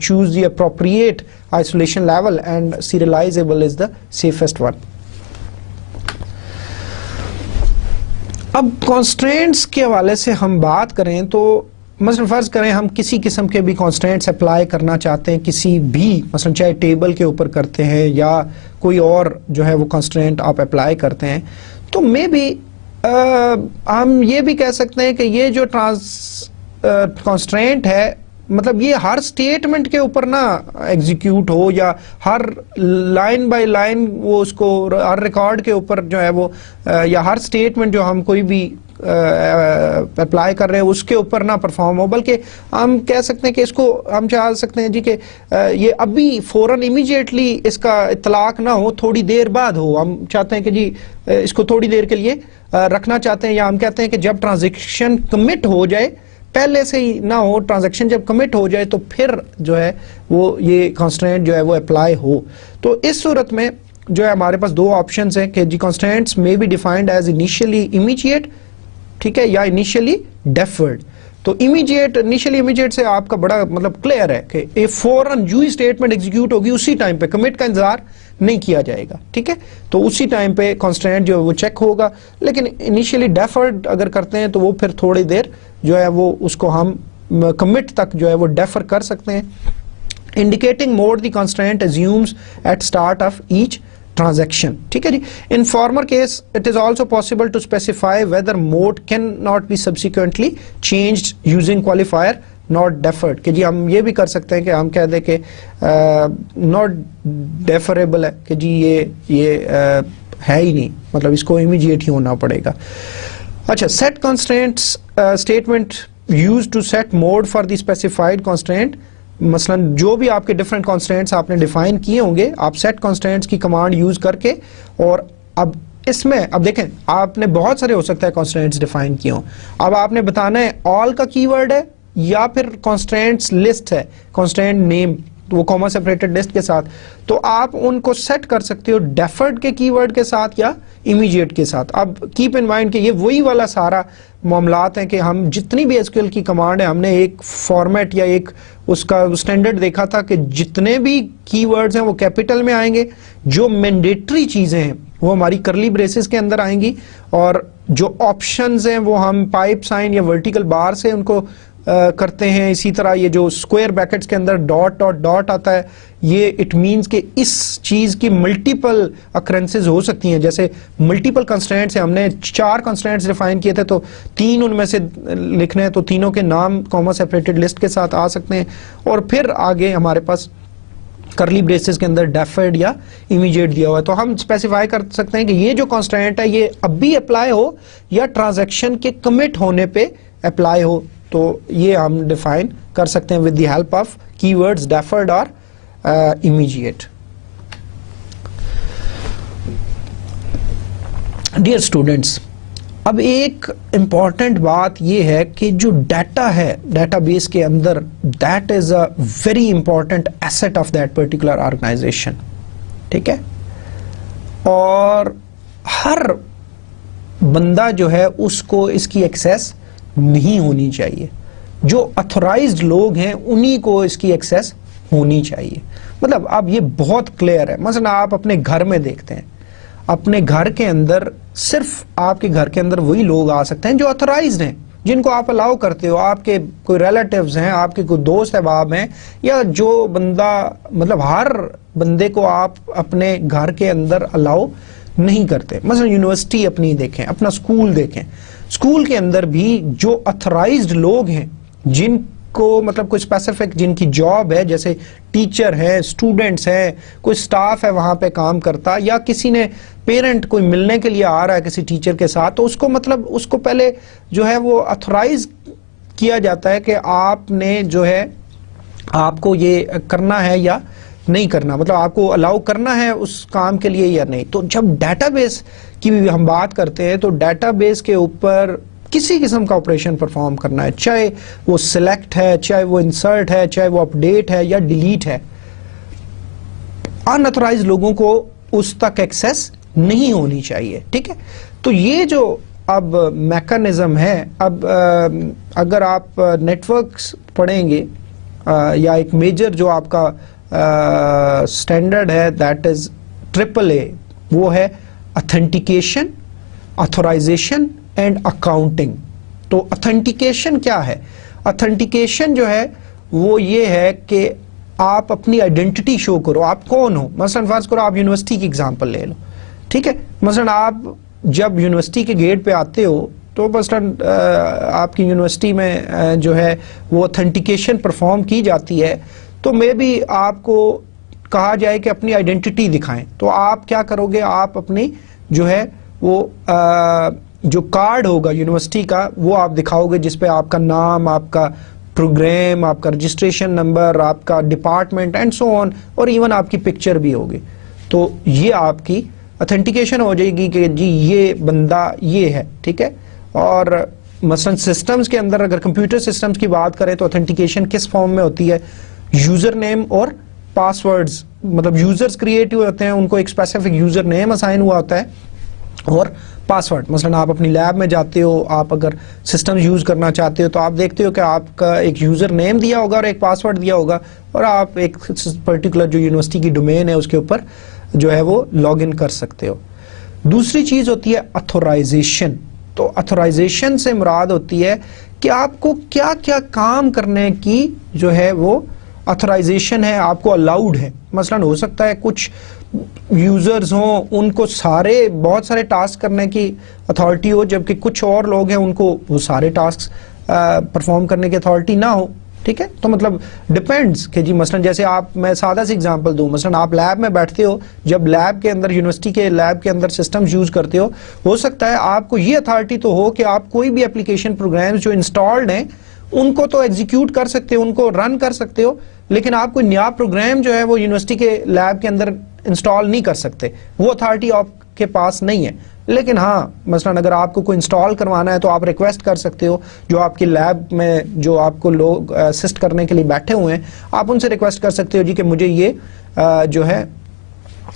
choose the appropriate isolation level and serializable is the safest one. اب کانسٹرینٹس کے حوالے سے ہم بات کریں تو مثلا فرض کریں ہم کسی قسم کے بھی کانسٹرینٹس اپلائی کرنا چاہتے ہیں کسی بھی مثلا چاہے ٹیبل کے اوپر کرتے ہیں یا کوئی اور جو ہے وہ کانسٹرینٹ آپ اپلائی کرتے ہیں, تو مے بی ہم یہ بھی کہہ سکتے ہیں کہ یہ جو کانسٹرینٹ ہے مطلب یہ ہر سٹیٹمنٹ کے اوپر نہ ایگزیکیوٹ ہو یا ہر لائن بائی لائن وہ اس کو ہر ریکارڈ کے اوپر جو ہے وہ یا ہر سٹیٹمنٹ جو ہم کوئی بھی اپلائی کر رہے ہیں اس کے اوپر نہ پرفارم ہو, بلکہ ہم کہہ سکتے ہیں کہ اس کو ہم چاہ سکتے ہیں جی کہ یہ ابھی فوراً امیجیٹلی اس کا اطلاق نہ ہو, تھوڑی دیر بعد ہو. ہم چاہتے ہیں کہ جی اس کو تھوڑی دیر کے لیے رکھنا چاہتے ہیں, یا ہم کہتے ہیں کہ جب ٹرانزیکشن کمٹ ہو جائے پہلے سے ہی نہ ہو, ٹرانزیکشن جب کمٹ ہو جائے تو پھر جو ہے وہ یہ کانسٹرینٹ جو ہے وہ اپلائی ہو. تو اس صورت میں جو ہے ہمارے پاس دو آپشنز ہیں کہ جی کانسٹرینٹس میں be defined as initially immediate, ٹھیک ہے, یا انیشیلی ڈیفرڈ. تو انیشیلی امیجیٹ سے آپ کا بڑا مطلب کلیئر ہے کہ فوراً جو ہی اسٹیٹمنٹ ایگزیکیوٹ ہوگی اسی ٹائم پہ کمٹ کا انتظار نہیں کیا جائے گا. ٹھیک ہے, تو اسی ٹائم پہ کانسٹرینٹ جو ہے وہ چیک ہوگا. لیکن انیشیلی ڈیفرڈ اگر کرتے ہیں تو وہ پھر تھوڑی دیر جو ہے وہ اس کو ہم کمٹ تک جو ہے وہ ڈیفر کر سکتے ہیں. Indicating mode the constraint assumes at start of each transaction. ٹھیک ہے جی, in former case it is also possible to specify whether mode can not be subsequently changed using qualifier not deferred. کہ جی ہم یہ بھی کر سکتے ہیں کہ ہم کہہ دیں کہ ناٹ ڈیفریبل ہے کہ جی یہ ہے ہی نہیں, مطلب اس کو امیجیٹ ہی ہونا پڑے گا. اچھا, set constraints statement use to set mode for the specified constraint. مثلا جو بھی آپ کے ڈفرینٹ کانسٹرینٹس آپ نے ڈیفائن کیے ہوں گے, آپ سیٹ کانسٹرینٹس کی کمانڈ یوز کر کے اور اب اس میں اب دیکھیں آپ نے بہت سارے ہو سکتا ہے کانسٹرینٹس ڈیفائن کیے ہوں. اب آپ نے بتانا ہے آل کا کی ورڈ ہے یا پھر کانسٹرینٹس لسٹ ہے, کانسٹرینٹ نیم وہ کاما سیپریٹڈ لسٹ کے ساتھ, تو آپ ان کو سیٹ کر سکتے ہو ڈیفرڈ کے کی ورڈ کے ساتھ یا امیجیٹ کے ساتھ. اب کیپ ان مائنڈ کہ یہ وہی والا سارا معاملات ہیں کہ ہم جتنی بھی ایس کیو ایل کی کمانڈ ہے ہم نے ایک فارمیٹ یا ایک اس کا اسٹینڈرڈ دیکھا تھا کہ جتنے بھی کی ورڈز ہیں وہ کیپٹل میں آئیں گے, جو مینڈیٹری چیزیں ہیں وہ ہماری کرلی بریسز کے اندر آئیں گی, اور جو آپشنز ہیں وہ ہم پائپ سائن یا ورٹیکل بار سے ان کو کرتے ہیں. اسی طرح یہ جو اسکوائر بیکٹس کے اندر ڈاٹ ڈاٹ ڈاٹ آتا ہے, یہ اٹ مینس کہ اس چیز کی ملٹیپل اکرنسز ہو سکتی ہیں. جیسے ملٹیپل کنسٹرینٹس ہیں, ہم نے 4 کنسٹرینٹس ڈیفائن کیے تھے تو 3 ان میں سے لکھنے ہیں, تو تینوں کے نام کاما سیپریٹڈ لسٹ کے ساتھ آ سکتے ہیں. اور پھر آگے ہمارے پاس کرلی بریسز کے اندر ڈیفرڈ یا امیجیٹ دیا ہوا ہے, تو ہم اسپیسیفائی کر سکتے ہیں کہ یہ جو کانسٹرینٹ ہے یہ اب بھی اپلائی ہو یا ٹرانزیکشن کے کمٹ ہونے پہ اپلائی ہو. تو یہ ہم ڈیفائن کر سکتے ہیں ود دی ہیلپ آف کی ورڈز ڈیفرڈ اور امیجیٹ. ڈیئر اسٹوڈینٹس, اب ایک امپورٹنٹ بات یہ ہے کہ جو ڈیٹا ہے ڈیٹا بیس کے اندر, that is a very important asset of that particular organization. ٹھیک ہے, اور ہر بندہ جو ہے اس کو اس کی ایکسیس نہیں ہونی چاہیے. جو اتھورائزڈ لوگ ہیں انہی کو اس کی ایکسیس ہونی چاہیے. مطلب اب یہ بہت کلیئر ہے. مثلا آپ اپنے گھر میں دیکھتے ہیں, اپنے گھر کے اندر صرف آپ کے گھر کے اندر وہی لوگ آ سکتے ہیں جو اتھورائزڈ ہیں, جن کو آپ الاؤ کرتے ہو. آپ کے کوئی ریلیٹیوز ہیں, آپ کے کوئی دوست احباب ہیں, یا جو بندہ مطلب ہر بندے کو آپ اپنے گھر کے اندر الاؤ نہیں کرتے. مثلا یونیورسٹی اپنی دیکھیں, اپنا اسکول دیکھیں, اسکول کے اندر بھی جو اتھورائزڈ لوگ ہیں جن کو مطلب کوئی اسپیسیفک جن کی جاب ہے, جیسے ٹیچر ہے, اسٹوڈنٹس ہیں, کوئی سٹاف ہے وہاں پہ کام کرتا, یا کسی نے پیرنٹ کوئی ملنے کے لیے آ رہا ہے کسی ٹیچر کے ساتھ, تو اس کو مطلب اس کو پہلے جو ہے وہ اتھورائز کیا جاتا ہے کہ آپ نے جو ہے آپ کو یہ کرنا ہے یا نہیں کرنا, مطلب آپ کو الاؤ کرنا ہے اس کام کے لیے یا نہیں. تو جب ڈیٹا بیس کی بھی ہم بات کرتے ہیں تو ڈیٹا بیس کے اوپر کسی قسم کا آپریشن پرفارم کرنا ہے, چاہے وہ سلیکٹ ہے, چاہے وہ انسرٹ ہے, چاہے وہ اپڈیٹ ہے یا ڈیلیٹ ہے, ان اتھورائز لوگوں کو اس تک ایکسیس نہیں ہونی چاہیے. ٹھیک ہے, تو یہ جو اب میکانزم ہے, اب اگر آپ نیٹ ورکس پڑھیں گے یا ایک میجر جو آپ کا اسٹینڈرڈ ہے دیٹ از AAA, وہ ہے اتھینٹیکیشن, اتھورائزیشن اینڈ اکاؤنٹنگ. تو اتھینٹیکیشن کیا ہے؟ اتھینٹیکیشن جو ہے وہ یہ ہے کہ آپ اپنی آئیڈینٹی شو کرو, آپ کون ہو. مثلا فرض کرو آپ یونیورسٹی کی اگزامپل لے لو. ٹھیک ہے, مثلا آپ جب یونیورسٹی کے گیٹ پہ آتے ہو تو مثلا آپ کی یونیورسٹی میں جو ہے وہ اتھینٹیکیشن پرفارم کی جاتی ہے, تو میں بھی آپ کو کہا جائے کہ اپنی آئیڈینٹی دکھائیں, تو آپ کیا کرو گے, آپ اپنی جو ہے وہ جو کارڈ ہوگا یونیورسٹی کا وہ آپ دکھاؤ گے, جس پہ آپ کا نام, آپ کا پروگرام, آپ کا رجسٹریشن نمبر, آپ کا ڈپارٹمنٹ اینڈ سو آن, اور ایون آپ کی پکچر بھی ہوگی. تو یہ آپ کی اتھینٹیکیشن ہو جائے گی کہ جی یہ بندہ یہ ہے. ٹھیک ہے, اور مثلا سسٹمز کے اندر اگر کمپیوٹر سسٹمز کی بات کریں تو اتھینٹیکیشن کس فارم میں ہوتی ہے؟ یوزر نیم اور پاسورڈز, مطلب یوزرز کریٹ ہوتے ہیں, ان کو ایک اسپیسیفک یوزر نیم اسائن ہوا ہوتا ہے اور پاسورڈ. مثلا آپ اپنی لیب میں جاتے ہو, آپ اگر سسٹم یوز کرنا چاہتے ہو تو آپ دیکھتے ہو کہ آپ کا ایک یوزر نیم دیا ہوگا اور ایک پاسورڈ دیا ہوگا, اور آپ ایک پرٹیکولر جو یونیورسٹی کی ڈومین ہے اس کے اوپر جو ہے وہ لاگ ان کر سکتے ہو. دوسری چیز ہوتی ہے اتھورائزیشن. تو اتھورائزیشن سے مراد ہوتی ہے کہ آپ کو کیا کیا کام کرنے کی جو ہے وہ اتھورائزیشن ہے, آپ کو الاؤڈ ہے. مثلا ہو سکتا ہے کچھ یوزرز ہوں ان کو بہت سارے ٹاسک کرنے کی اتھارٹی ہو, جبکہ کچھ اور لوگ ہیں ان کو وہ سارے ٹاسک پرفارم کرنے کی اتھارٹی نہ ہو. ٹھیک ہے, تو مطلب ڈپینڈز کہ جی مثلا جیسے میں سادہ سی اگزامپل دوں, مثلا آپ لیب میں بیٹھتے ہو, جب لیب کے اندر یونیورسٹی کے لیب کے اندر سسٹمز یوز کرتے ہو سکتا ہے آپ کو یہ اتھارٹی تو ہو کہ آپ کوئی بھی اپلیکیشن پروگرامز جو انسٹالڈ ہیں ان کو تو ایگزیکیوٹ کر سکتے ہو, ان کو رن کر سکتے ہو, لیکن آپ کوئی نیا پروگرام جو ہے وہ یونیورسٹی کے لیب کے اندر انسٹال نہیں کر سکتے, وہ اتھارٹی آپ کے پاس نہیں ہے. لیکن ہاں مثلا اگر آپ کو کوئی انسٹال کروانا ہے تو آپ ریکویسٹ کر سکتے ہو، جو آپ کی لیب میں جو آپ کو لوگ اسسٹ کرنے کے لیے بیٹھے ہوئے ہیں، آپ ان سے ریکویسٹ کر سکتے ہو جی کہ مجھے یہ جو ہے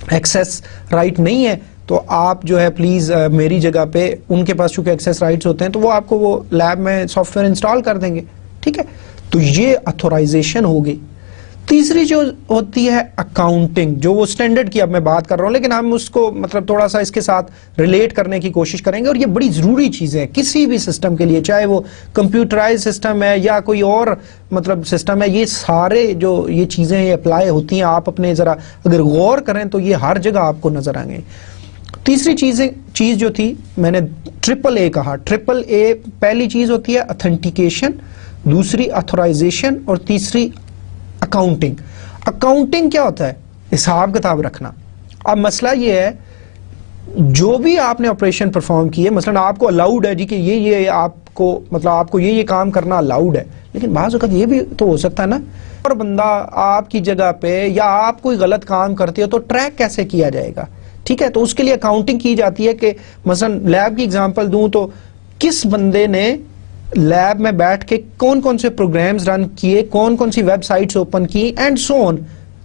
ایکسیس رائٹ نہیں ہے، تو آپ جو ہے پلیز میری جگہ پہ، ان کے پاس چونکہ ایکسیس رائٹس ہوتے ہیں تو وہ آپ کو وہ لیب میں سافٹ ویئر انسٹال کر دیں گے. ٹھیک ہے، تو یہ اتھورائزیشن ہوگی. تیسری جو ہوتی ہے اکاؤنٹنگ، جو وہ اسٹینڈرڈ کی اب میں بات کر رہا ہوں، لیکن ہم اس کو مطلب تھوڑا سا اس کے ساتھ ریلیٹ کرنے کی کوشش کریں گے، اور یہ بڑی ضروری چیزیں ہیں کسی بھی سسٹم کے لیے، چاہے وہ کمپیوٹرائز سسٹم ہے یا کوئی اور مطلب سسٹم ہے. یہ سارے جو یہ چیزیں یہ اپلائی ہوتی ہیں، آپ اپنے ذرا اگر غور کریں تو یہ ہر جگہ آپ کو نظر آئیں گے. تیسری چیز جو تھی میں نے ٹرپل اے کہا. ٹرپل اے پہلی چیز ہوتی ہے اتھینٹیکیشن، دوسری اتھورائزیشن، اور تیسری اکاؤنٹنگ. اکاؤنٹنگ کیا ہوتا ہے؟ حساب کتاب رکھنا. اب مسئلہ یہ ہے جو بھی آپ نے آپریشن پرفارم کیے، مثلا آپ کو الاؤڈ ہے جی کہ یہ آپ کو مطلب آپ کو یہ کام کرنا الاؤڈ ہے، لیکن بعض اوقات یہ بھی تو ہو سکتا ہے نا اور بندہ آپ کی جگہ پہ یا آپ کوئی غلط کام کرتے ہو تو ٹریک کیسے کیا جائے گا؟ ٹھیک ہے، تو اس کے لیے اکاؤنٹنگ کی جاتی ہے کہ مثلا لیب کی اگزامپل دوں تو کس بندے نے لیب میں بیٹھ کے کون کون سے پروگرامز رن کیے، کون کون سی ویب سائٹس اوپن کی اینڈ سو آن.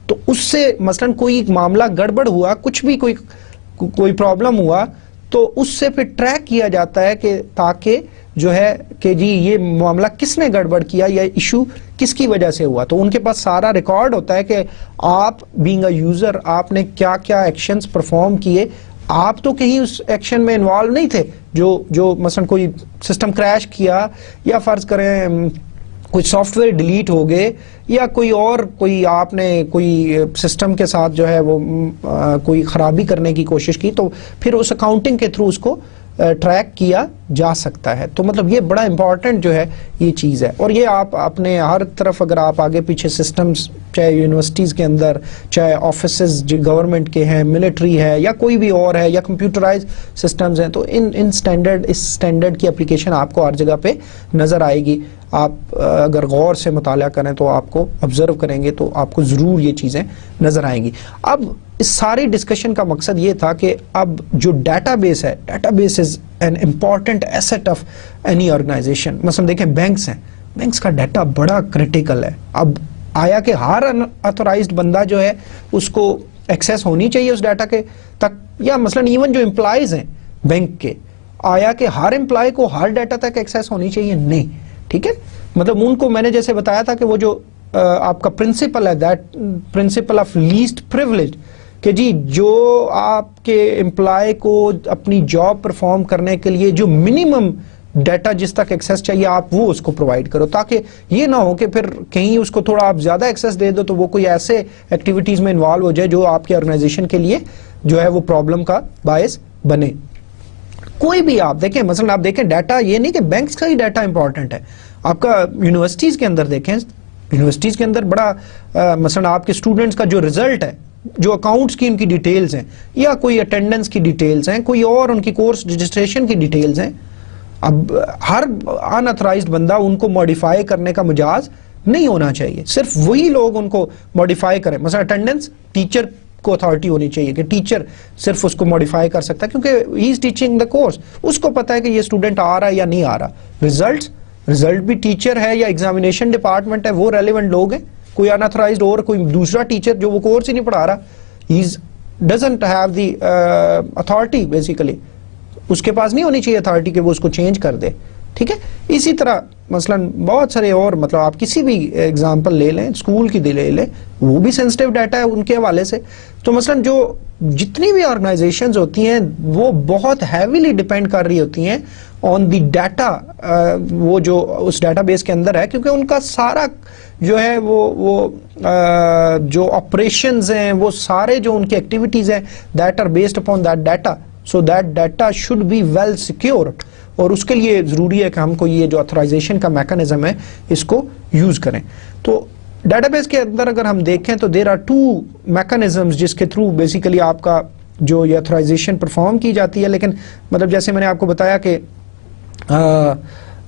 تو اس سے مثلا کوئی معاملہ گڑبڑ ہوا، کچھ بھی کوئی پرابلم ہوا تو اس سے پھر ٹریک کیا جاتا ہے کہ تاکہ جو ہے کہ جی یہ معاملہ کس نے گڑبڑ کیا یا ایشو کس کی وجہ سے ہوا. تو ان کے پاس سارا ریکارڈ ہوتا ہے کہ آپ بینگ اے یوزر آپ نے کیا کیا ایکشنز پرفارم کیے. آپ تو کہیں اس ایکشن میں انوالو نہیں تھے، جو مثلا کوئی سسٹم کریش کیا یا فرض کریں کوئی سافٹ ویئر ڈیلیٹ ہو گئے یا کوئی آپ نے کوئی سسٹم کے ساتھ جو ہے وہ کوئی خرابی کرنے کی کوشش کی، تو پھر اس اکاؤنٹنگ کے تھرو اس کو ٹریک کیا جا سکتا ہے. تو مطلب یہ بڑا امپورٹنٹ جو ہے یہ چیز ہے. اور یہ آپ اپنے ہر طرف اگر آپ آگے پیچھے سسٹمز، چاہے یونیورسٹیز کے اندر، چاہے آفیسز جو گورنمنٹ کے ہیں، ملٹری ہے یا کوئی بھی اور ہے یا کمپیوٹرائز سسٹمز ہیں، تو اس اسٹینڈرڈ کی اپلیکیشن آپ کو ہر جگہ پہ نظر آئے گی. آپ اگر غور سے مطالعہ کریں تو آپ کو آبزرو کریں گے تو آپ کو ضرور یہ چیزیں نظر آئیں گی. اب اس ساری ڈسکشن کا مقصد یہ تھا کہ اب جو ڈیٹا بیس ہے، data base is an important asset of any organization. مثلا دیکھیں بینکس ہیں، بینکس کا ڈیٹا بڑا کریٹیکل ہے. اب آیا کہ ہر اناتھورائزڈ بندہ جو ہے اس کو ایکسیس ہونی چاہیے اس ڈیٹا کے تک، یا مثلا ایون جو امپلائیز ہیں بینک کے، آیا کہ ہر امپلائی کو ہر ڈیٹا تک ایکسیس ہونی چاہیے؟ نہیں. ٹھیک ہے، مطلب ان کو میں نے جیسے بتایا تھا کہ وہ جو آپ کا پرنسپل ہے، that principle of least privilege, کہ جی جو آپ کے امپلائی کو اپنی جاب پرفارم کرنے کے لیے جو منیمم ڈیٹا جس تک ایکسیس چاہیے آپ وہ اس کو پرووائڈ کرو، تاکہ یہ نہ ہو کہ پھر کہیں اس کو تھوڑا آپ زیادہ ایکسیس دے دو تو وہ کوئی ایسے ایکٹیویٹیز میں انوالو ہو جائے جو آپ کے آرگنائزیشن کے لیے جو ہے وہ پرابلم کا باعث بنے. کوئی بھی آپ دیکھیں، مثلا آپ دیکھیں ڈیٹا، یہ نہیں کہ بینکس کا ہی ڈیٹا امپورٹنٹ ہے. آپ کا یونیورسٹیز کے اندر دیکھیں، یونیورسٹیز کے اندر بڑا مثلا آپ کے اسٹوڈنٹس کا جو ریزلٹ ہے، جو اکاؤنٹس کی ان کی ڈیٹیلز ہیں یا کوئی اٹینڈنس کی ڈیٹیلز ہیں، کوئی اور ان کی کورس رجسٹریشن کی ڈیٹیلز ہیں، اب ہر اناتھورائزڈ بندہ ان کو ماڈیفائی کرنے کا مجاز نہیں ہونا چاہیے. صرف وہی لوگ ان کو ماڈیفائی کریں. مثلا اٹینڈنس ٹیچر کو اتھارٹی ہونی چاہیے کہ ٹیچر صرف اس کو ماڈیفائی کر سکتا ہے کیونکہ ہی از ٹیچنگ دا کورس، اس کو پتا ہے کہ یہ اسٹوڈنٹ آ رہا ہے یا نہیں آ رہا. رزلٹ بھی ٹیچر ہے یا ایگزامینیشن ڈپارٹمنٹ ہے، وہ ریلیونٹ لوگ ہیں. کوئی اناتھورائزڈ اور کوئی دوسرا ٹیچر جو وہ کورس ہی نہیں پڑھا رہا، he doesn't have the authority, basically اس کے پاس نہیں ہونی چاہیے اتھارٹی کہ وہ اس کو چینج کر دے. ٹھیک ہے، اسی طرح مثلا بہت سارے اور مطلب آپ کسی بھی ایگزامپل لے لیں، اسکول کی لے لیں، وہ بھی سینسٹیو ڈیٹا ہے ان کے حوالے سے. تو مثلا جو جتنی بھی آرگنائزیشنز ہوتی ہیں وہ بہت ہیویلی ڈیپینڈ کر رہی ہوتی ہیں آن دی ڈیٹا، وہ جو اس ڈیٹا بیس کے اندر ہے، کیونکہ ان کا سارا جو ہے وہ جو آپریشنز ہیں، وہ سارے جو ان کی ایکٹیویٹیز ہیں، that are based upon that data. So that data should be well secured, اور اس کے لیے ضروری ہے کہ ہم کو یہ جو اتھورائزیشن کا میکانزم ہے اس کو یوز کریں. تو ڈیٹا بیس کے اندر اگر ہم دیکھیں تو دیر آر 2 میکانزمز جس کے تھرو بیسیکلی آپ کا جو یہ اتھورائزیشن پرفارم کی جاتی ہے. لیکن مطلب جیسے میں نے آپ کو بتایا کہ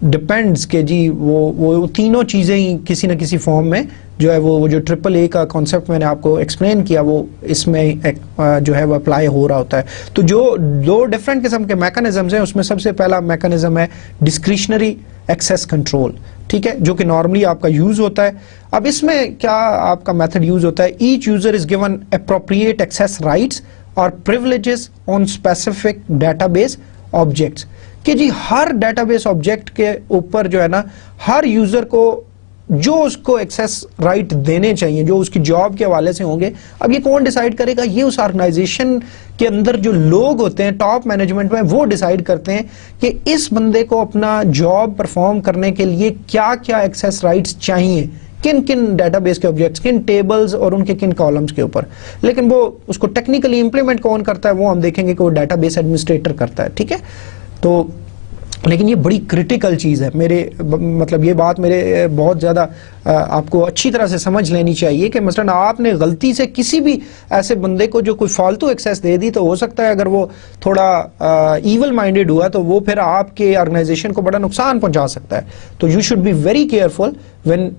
ڈپینڈز کہ جی وہ تینوں چیزیں ہی کسی نہ کسی فارم میں جو ہے وہ جو ٹرپل اے کا کانسیپٹ میں نے آپ کو ایکسپلین کیا وہ اس میں جو ہے وہ اپلائی ہو رہا ہوتا ہے. تو جو دو ڈفرینٹ قسم کے میکانزمز ہیں اس میں سب سے پہلا میکانزم ہے ڈسکریشنری ایکسیس کنٹرول, ٹھیک ہے, جو کہ نارملی آپ کا یوز ہوتا ہے. اب اس میں کیا آپ کا میتھڈ یوز ہوتا ہے, each user is given appropriate access rights اور privileges on specific data base objects, کہ جی ہر ڈیٹا بیس آبجیکٹ کے اوپر جو ہے نا ہر یوزر کو جو اس کو ایکسیس رائٹ دینے چاہیے جو اس کی جاب کے حوالے سے ہوں گے. اب یہ کون ڈیسائیڈ کرے گا, یہ اس آرگنائزیشن کے اندر جو لوگ ہوتے ہیں ٹاپ مینجمنٹ میں وہ ڈیسائیڈ کرتے ہیں کہ اس بندے کو اپنا جاب پرفارم کرنے کے لیے کیا کیا ایکسیس رائٹس چاہیے, کن کن ڈیٹا بیس کے آبجیکٹس, کن ٹیبلز اور ان کے کن کالمز کے اوپر. لیکن وہ اس کو ٹیکنیکلی امپلیمنٹ کون کرتا ہے وہ ہم دیکھیں گے کہ وہ ڈیٹا بیس ایڈمنسٹریٹر کرتا ہے, ٹھیک ہے. تو لیکن یہ بڑی کریٹیکل چیز ہے, میرے مطلب یہ بات میرے بہت زیادہ آپ کو اچھی طرح سے سمجھ لینی چاہیے کہ مثلا آپ نے غلطی سے کسی بھی ایسے بندے کو جو کوئی فالتو ایکسیس دے دی تو ہو سکتا ہے اگر وہ تھوڑا ایول مائنڈیڈ ہوا تو وہ پھر آپ کے آرگنائزیشن کو بڑا نقصان پہنچا سکتا ہے. تو you should be very careful when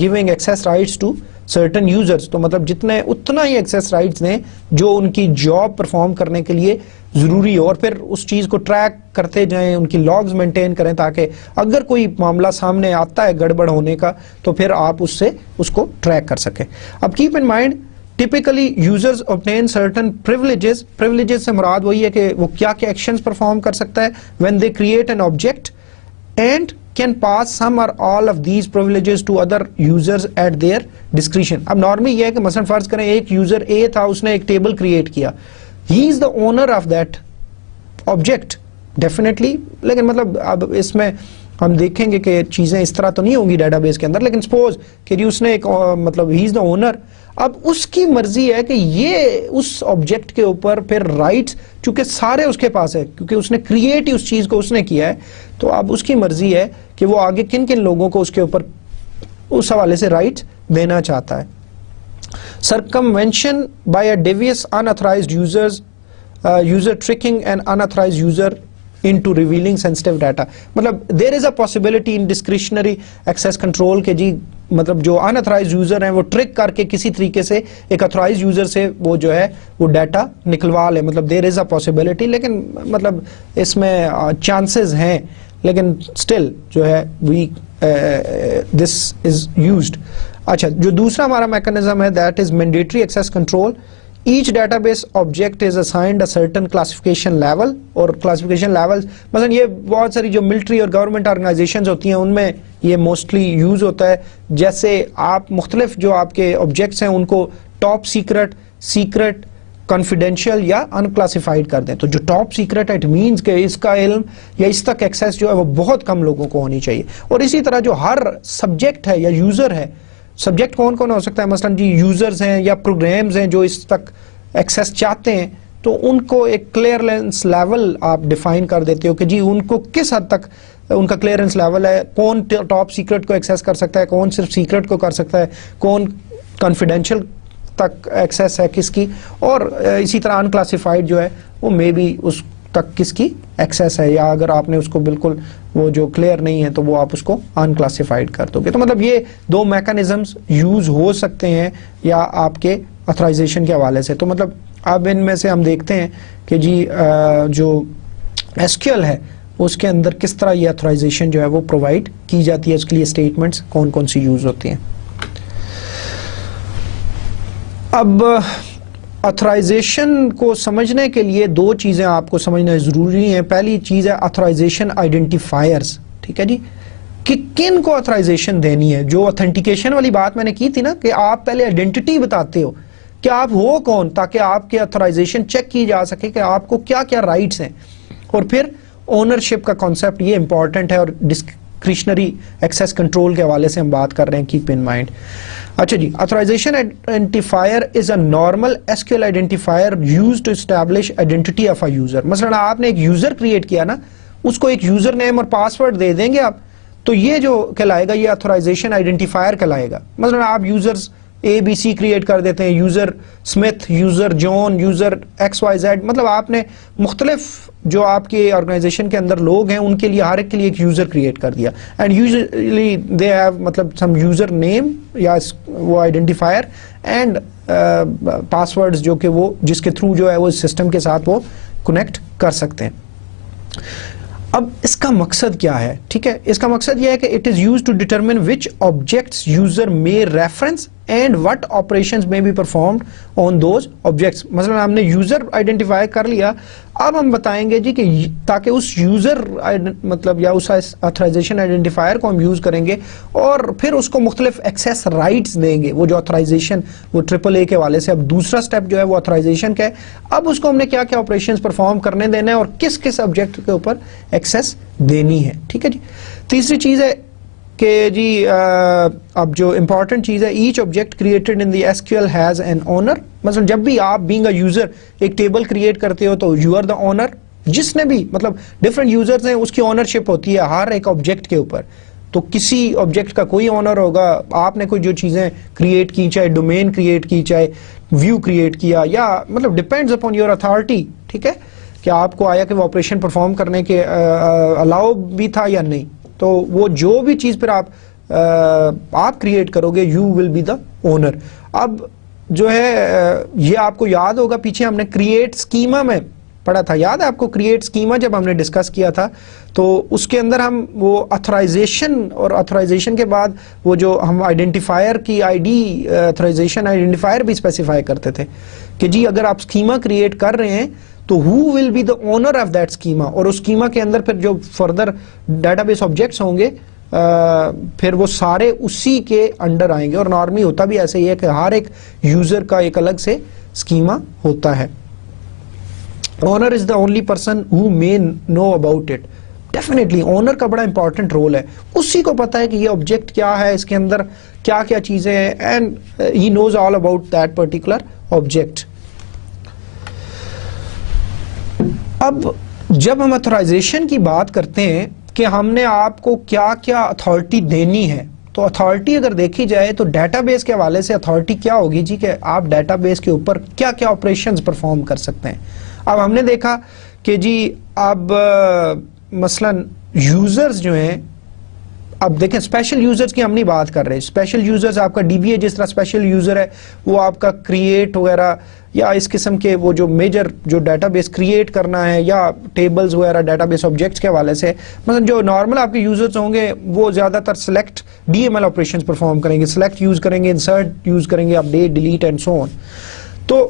giving access rights to certain users. تو مطلب جتنے اتنا ہی ایکسیس رائٹس دیں جو ان کی جاب پرفارم کرنے کے لیے ضروری ہو, اور پھر اس چیز کو ٹریک کرتے جائیں, ان کی لاگز مینٹین کریں تاکہ اگر کوئی معاملہ سامنے آتا ہے گڑبڑ ہونے کا تو پھر آپ اس سے اس کو ٹریک کر سکیں. اب keep in mind typically users obtain certain privileges. privileges سے مراد وہی ہے کہ وہ کیا کیا ایکشنز پرفارم کر سکتا ہے when they create an object and can pass some or all of these privileges to other users at their discretion. اب نارملی یہ ہے کہ مثلا فرض کریں ایک یوزر A تھا, اس نے ایک ٹیبل کریٹ کیا, he is the owner of that object definitely. لیکن مطلب اب اس میں ہم دیکھیں گے کہ چیزیں اس طرح تو نہیں ہوں گی ڈیٹا بیس کے اندر, لیکن سپوز کہ جی اس نے ایک مطلب ہی از دا اونر, اب اس کی مرضی ہے کہ یہ اس آبجیکٹ کے اوپر پھر رائٹس چونکہ سارے اس کے پاس ہے کیونکہ اس نے کریٹ ہی اس چیز کو اس نے کیا ہے, تو اب اس کی مرضی ہے کہ وہ آگے کن کن لوگوں کو اس کے اوپر اس حوالے سے رائٹس دینا چاہتا ہے. Circumvention by a devious unauthorized user tricking an unauthorized user into revealing sensitive data. مطلب there is a possibility in discretionary access control کہ جی مطلب جو unauthorized user ہیں وہ ٹرک کر کے کسی طریقے سے ایک authorized user سے وہ جو ہے وہ ڈیٹا نکلوا لے, مطلب there is a possibility, لیکن مطلب اس میں chances ہیں, لیکن still جو ہے this is used. اچھا, جو دوسرا ہمارا میکانزم ہے that is mandatory access control. Each database object is assigned a certain classification level, اور classification levels مثلا یہ بہت ساری جو ملٹری اور گورنمنٹ آرگنائزیشنز ہوتی ہیں ان میں یہ موسٹلی یوز ہوتا ہے. جیسے آپ مختلف جو آپ کے آبجیکٹس ہیں ان کو ٹاپ سیکرٹ, سیکرٹ, کانفیڈینشیل یا انکلاسیفائڈ کر دیں. تو جو ٹاپ سیکرٹ ہے اٹ مینس کہ اس کا علم یا اس تک ایکسیس جو ہے وہ بہت کم لوگوں کو ہونی چاہیے. اور اسی طرح جو ہر سبجیکٹ ہے یا یوزر ہے, سبجیکٹ کون کون ہو سکتا ہے, مثلا جی یوزرز ہیں یا پروگرامز ہیں جو اس تک ایکسیس چاہتے ہیں, تو ان کو ایک کلیئرنس لیول آپ ڈیفائن کر دیتے ہو کہ جی ان کو کس حد تک ان کا کلیئرنس لیول ہے, کون ٹاپ سیکرٹ کو ایکسیس کر سکتا ہے, کون صرف سیکرٹ کو کر سکتا ہے, کون کانفیڈینشیل تک ایکسیس ہے کس کی, اور اسی طرح انکلاسیفائڈ جو ہے وہ مے بی اس تک کس کی ایکسیس ہے, یا اگر آپ نے اس کو بالکل وہ جو کلیئر نہیں ہے تو وہ آپ اس کو انکلاسیفائڈ کر دو گے. تو مطلب یہ دو میکانزمز یوز ہو سکتے ہیں یا آپ کے اتھرائزیشن کے حوالے سے. تو مطلب اب ان میں سے ہم دیکھتے ہیں کہ جی جو ایس کیو ایل ہے اس کے اندر کس طرح یہ اتھرائزیشن جو ہے وہ پرووائڈ کی جاتی ہے, اس کے لیے اسٹیٹمنٹس کون کون سی یوز ہوتی ہیں. اب اتھرائزیشن کو سمجھنے کے لیے دو چیزیں آپ کو سمجھنا ضروری ہیں. پہلی چیز ہے اتھرائزیشن آئیڈینٹیفائرز, ٹھیک ہے جی, کہ کن کو اتھرائزیشن دینی ہے. جو اتھینٹیکیشن والی بات میں نے کی تھی نا کہ آپ پہلے آئیڈینٹی بتاتے ہو کہ آپ ہو کون, تاکہ آپ کے اتھرائزیشن چیک کی جا سکے کہ آپ کو کیا کیا رائٹس ہیں. اور پھر اونرشپ کا کانسیپٹ یہ امپورٹنٹ ہے, اور ڈسکریشنری ایکسیس کنٹرول کے حوالے سے ہم بات کر رہے ہیں, کیپ ان مائنڈ. اچھا جی, authorization identifier is a normal SQL identifier used to establish identity of a user. مثلا آپ نے ایک یوزر کریٹ کیا نا, اس کو ایک یوزر نیم اور پاسورڈ دے دیں گے آپ, تو یہ جو کہلائے گا یہ authorization identifier کہلائے گا. مثلا آپ یوزرز اے بی سی کریٹ کر دیتے ہیں, یوزر اسمتھ, یوزر جون, یوزر ایکس وائی زیڈ, مطلب آپ نے مختلف جو آپ کے آرگنائزیشن کے اندر لوگ ہیں ان کے لیے ہر ایک کے لیے ایک یوزر کریٹ کر دیا, اینڈ یوزلی دے ہیو مطلب سم یوزر نیم یا وہ آئیڈینٹیفائر اینڈ پاسورڈز جو کہ وہ جس کے تھرو جو ہے وہ سسٹم کے ساتھ وہ کنیکٹ کر سکتے ہیں. اب اس کا مقصد کیا ہے؟ ٹھیک ہے, اس کا مقصد یہ ہے کہ it is use to determine which objects user may reference and what operations may be performed on those objects. مثلا ہم نے یوزر آئیڈینٹیفائی کر لیا, اب ہم بتائیں گے جی کہ تاکہ اس یوزر مطلب یا اس آتھرائزیشن آئیڈینٹیفائر کو ہم یوز کریں گے اور پھر اس کو مختلف ایکسیس رائٹس دیں گے. وہ جو آتھرائزیشن وہ AAA کے والے سے, اب دوسرا سٹیپ جو ہے وہ آتھرائزیشن کا ہے. اب اس کو ہم نے کیا کیا آپریشنز پرفارم کرنے دینا ہے اور کس کس آبجیکٹ کے اوپر ایکسیس دینی ہے. ٹھیک ہے جی. تیسری چیز ہے کہ جی اب جو امپورٹنٹ چیز ہے, each object created in the SQL has an owner. مثلا جب بھی آپ بینگ اے یوزر ایک ٹیبل کریٹ کرتے ہو تو یو آر دا اونر. جس نے بھی مطلب ڈفرنٹ یوزرز ہیں اس کی اونرشپ ہوتی ہے ہر ایک آبجیکٹ کے اوپر. تو کسی آبجیکٹ کا کوئی اونر ہوگا, آپ نے کوئی جو چیزیں کریٹ کی, چاہے ڈومین کریٹ کی, چاہے ویو کریٹ کیا, یا مطلب ڈپینڈز اپون یور اتھارٹی. ٹھیک ہے, کہ آپ کو آیا کہ وہ آپریشن پرفارم کرنے کے الاؤ بھی تھا یا نہیں. تو وہ جو بھی چیز پھر آپ کریٹ کرو گے, you will be the owner. اب جو ہے یہ آپ کو یاد ہوگا پیچھے ہم نے کریٹ اسکیما میں پڑھا تھا, یاد ہے آپ کو کریٹ اسکیما جب ہم نے ڈسکس کیا تھا تو اس کے اندر ہم وہ اتھرائزیشن اور اتھرائزیشن کے بعد وہ جو ہم آئیڈینٹیفائر کی آئی ڈی اتھرائزیشن آئیڈینٹیفائر بھی اسپیسیفائی کرتے تھے کہ جی اگر آپ اسکیما کریٹ کر رہے ہیں تو who will be the owner of that schema, اور اس schema کے اندر پھر جو فردر ڈیٹا بیس آبجیکٹس ہوں گے پھر وہ سارے اسی کے انڈر آئیں گے. اور نارملی ہوتا بھی ایسے ہی ہے کہ ہر ایک یوزر کا ایک الگ سے schema ہوتا ہے. Owner is the only person who may know about it. Definitely owner کا بڑا امپورٹنٹ رول ہے, اسی کو پتا ہے کہ یہ آبجیکٹ کیا ہے, اس کے اندر کیا کیا چیزیں ہیں, and he knows all about that particular object. اب جب ہم اتھرائزیشن کی بات کرتے ہیں کہ ہم نے آپ کو کیا کیا اتھارٹی دینی ہے, تو اتھارٹی اگر دیکھی جائے تو ڈیٹا بیس کے حوالے سے اتھارٹی کیا ہوگی جی کہ آپ ڈیٹا بیس کے اوپر کیا کیا آپریشنز پرفارم کر سکتے ہیں. اب ہم نے دیکھا کہ جی اب مثلا یوزرز جو ہیں, اب دیکھیں اسپیشل یوزرز کی ہم نہیں بات کر رہے. اسپیشل یوزرز آپ کا DBA جس طرح اسپیشل یوزر ہے وہ آپ کا کریٹ وغیرہ یا اس قسم کے وہ جو میجر جو ڈیٹا بیس کریٹ کرنا ہے یا ٹیبلز وغیرہ ڈیٹا بیس آبجیکٹس کے حوالے سے, مثلا جو نارمل آپ کے یوزرز ہوں گے وہ زیادہ تر سلیکٹ DML آپریشنز پرفارم کریں گے, سلیکٹ یوز کریں گے, انسرٹ یوز کریں گے, اپڈیٹ, ڈیلیٹ اینڈ سو آن. تو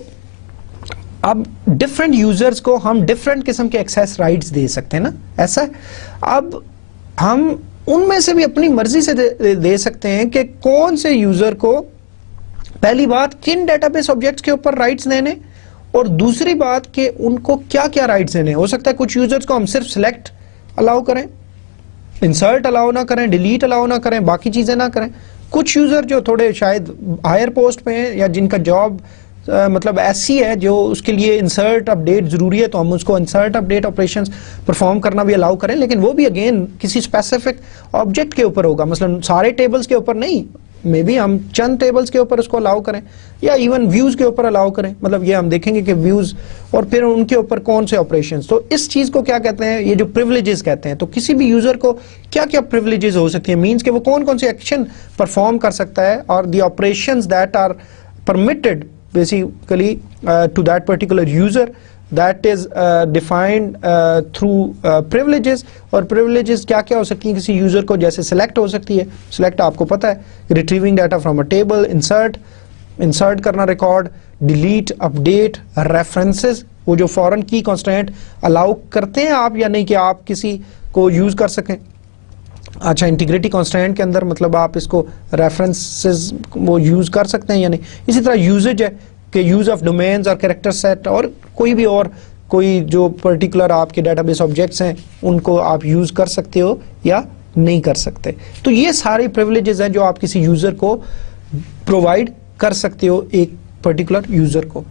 اب ڈفرینٹ یوزرز کو ہم ڈفرینٹ قسم کے ایکسیس رائٹس دے سکتے ہیں نا, ایسا ہے. اب ہم ان میں سے بھی اپنی مرضی سے دے سکتے ہیں کہ کون سے یوزر کو پہلی بات کن ڈیٹا بیس آبجیکٹس کے اوپر رائٹس دینے, اور دوسری بات کہ ان کو کیا کیا رائٹس دینے. ہو سکتا ہے کچھ یوزرز کو ہم صرف سلیکٹ الاؤ کریں, انسرٹ الاؤ نہ کریں, ڈیلیٹ الاؤ نہ کریں, باقی چیزیں نہ کریں. کچھ یوزر جو تھوڑے شاید ہائر پوسٹ پہ ہیں یا جن کا جاب مطلب ایسی ہے جو اس کے لیے انسرٹ اپڈیٹ ضروری ہے, تو ہم اس کو انسرٹ اپڈیٹ آپریشنز پرفارم کرنا بھی الاؤ کریں, لیکن وہ بھی اگین کسی اسپیسیفک آبجیکٹ کے اوپر ہوگا. مثلا سارے ٹیبلز کے اوپر نہیں, مے بی ہم چند ٹیبلز کے اوپر اس کو الاؤ کریں یا ایون ویوز کے اوپر الاؤ کریں. مطلب یہ ہم دیکھیں گے کہ ویوز اور پھر ان کے اوپر کون سے آپریشنز. تو اس چیز کو کیا کہتے ہیں, یہ جو پریولیجز کہتے ہیں. تو کسی بھی یوزر کو کیا کیا پریولیجز ہو سکتی ہیں, مینس کہ وہ کون کون سے ایکشن پرفارم کر سکتا ہے, اور the operations that are permitted basically to that particular user that is defined through privileges. اور privileges کیا کیا ہو سکتی ہیں کسی یوزر کو, جیسے select ہو سکتی ہے. select آپ کو پتا ہے retrieving data from a table, insert کرنا ریکارڈ, delete, update, references, وہ جو فوراً کی constraint allow کرتے ہیں آپ یا نہیں کہ آپ کسی کو یوز کر سکیں. اچھا انٹیگریٹی کانسٹینٹ کے اندر مطلب آپ اس کو ریفرنسز وہ یوز کر سکتے ہیں یا نہیں. اسی طرح یوزج ہے کہ یوز آف ڈومینز اور کریکٹر سیٹ اور کوئی بھی اور کوئی جو پرٹیکولر آپ کے ڈیٹا بیس آبجیکٹس ہیں ان کو آپ یوز کر سکتے ہو یا نہیں کر سکتے. تو یہ ساری پریولیجز ہیں جو آپ کسی یوزر کو پرووائڈ کر سکتے ہو, ایک پرٹیکولر یوزر کو.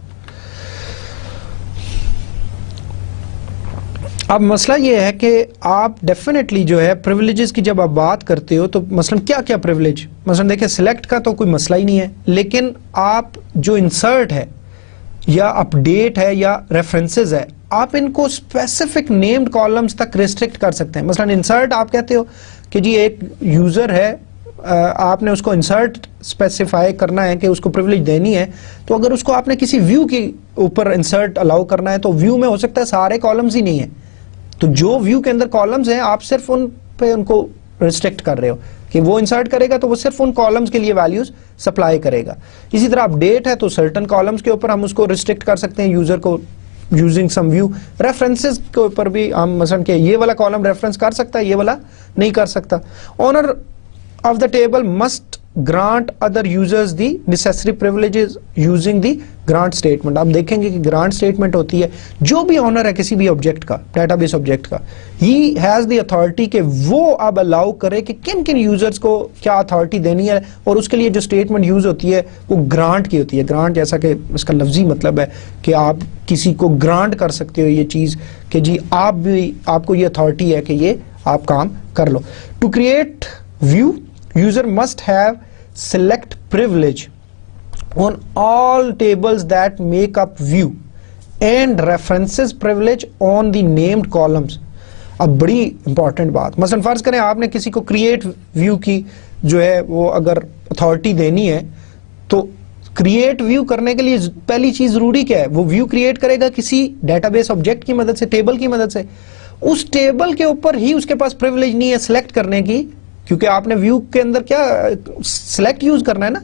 اب مسئلہ یہ ہے کہ آپ ڈیفینیٹلی جو ہے پریولیجز کی جب آپ بات کرتے ہو تو مثلا کیا کیا پریولیج، مثلا دیکھیں سلیکٹ کا تو کوئی مسئلہ ہی نہیں ہے، لیکن آپ جو انسرٹ ہے یا اپ ڈیٹ ہے یا ریفرنسز ہے، آپ ان کو اسپیسیفک نیمڈ کالمز تک ریسٹرکٹ کر سکتے ہیں. مثلا انسرٹ آپ کہتے ہو کہ جی ایک یوزر ہے، آپ نے اس کو انسرٹ اسپیسیفائی کرنا ہے کہ اس کو پریولیج دینی ہے، تو اگر اس کو آپ نے کسی ویو کے اوپر انسرٹ الاؤ کرنا ہے تو ویو میں ہو سکتا ہے سارے کالمز ہی نہیں ہیں، تو جو ویو کے اندر کالمز ہیں آپ صرف ان پہ ان کو ریسٹرکٹ کر رہے ہو کہ وہ انسرٹ کرے گا تو وہ صرف ان کالمز کے لیے ویلیوز سپلائی کرے گا. اسی طرح اپ ڈیٹ ہے تو سرٹن کالمز کے اوپر ہم اس کو ریسٹرکٹ کر سکتے ہیں یوزر کو یوزنگ سم ویو. ریفرنسز کے اوپر بھی ہم مثلا کہ یہ والا کالم ریفرنس کر سکتا ہے، یہ والا نہیں کر سکتا. Owner of the table must grant other users the necessary privileges using the grant statement. آپ دیکھیں گے کہ grant statement ہوتی ہے، جو بھی اونر ہے کسی بھی آبجیکٹ کا، ڈیٹا بیس آبجیکٹ کا، he has the authority کہ وہ اب الاؤ کرے کہ کن کن یوزرز کو کیا اتھارٹی دینی ہے، اور اس کے لیے جو اسٹیٹمنٹ یوز ہوتی ہے وہ گرانٹ کی ہوتی ہے. گرانٹ جیسا کہ اس کا لفظی مطلب ہے کہ آپ کسی کو گرانٹ کر سکتے ہو یہ چیز کہ جی آپ کو یہ اتھارٹی ہے کہ یہ آپ کام کر لو. To create view user must have select privilege on all tables that make up view and references privilege on the named columns. اب بڑی امپورٹنٹ بات، مثلا فرض کریں آپ نے کسی کو کریٹ ویو کی جو ہے وہ اگر اتھارٹی دینی ہے، تو کریٹ ویو کرنے کے لیے پہلی چیز ضروری کیا ہے، وہ ویو کریٹ کرے گا کسی ڈیٹا بیس آبجیکٹ کی مدد سے، ٹیبل کی مدد سے. اس ٹیبل کے اوپر ہی اس کے پاس پریولیج نہیں ہے سلیکٹ کرنے کی، کیونکہ آپ نے ویو کے اندر کیا سلیکٹ یوز کرنا ہے نا.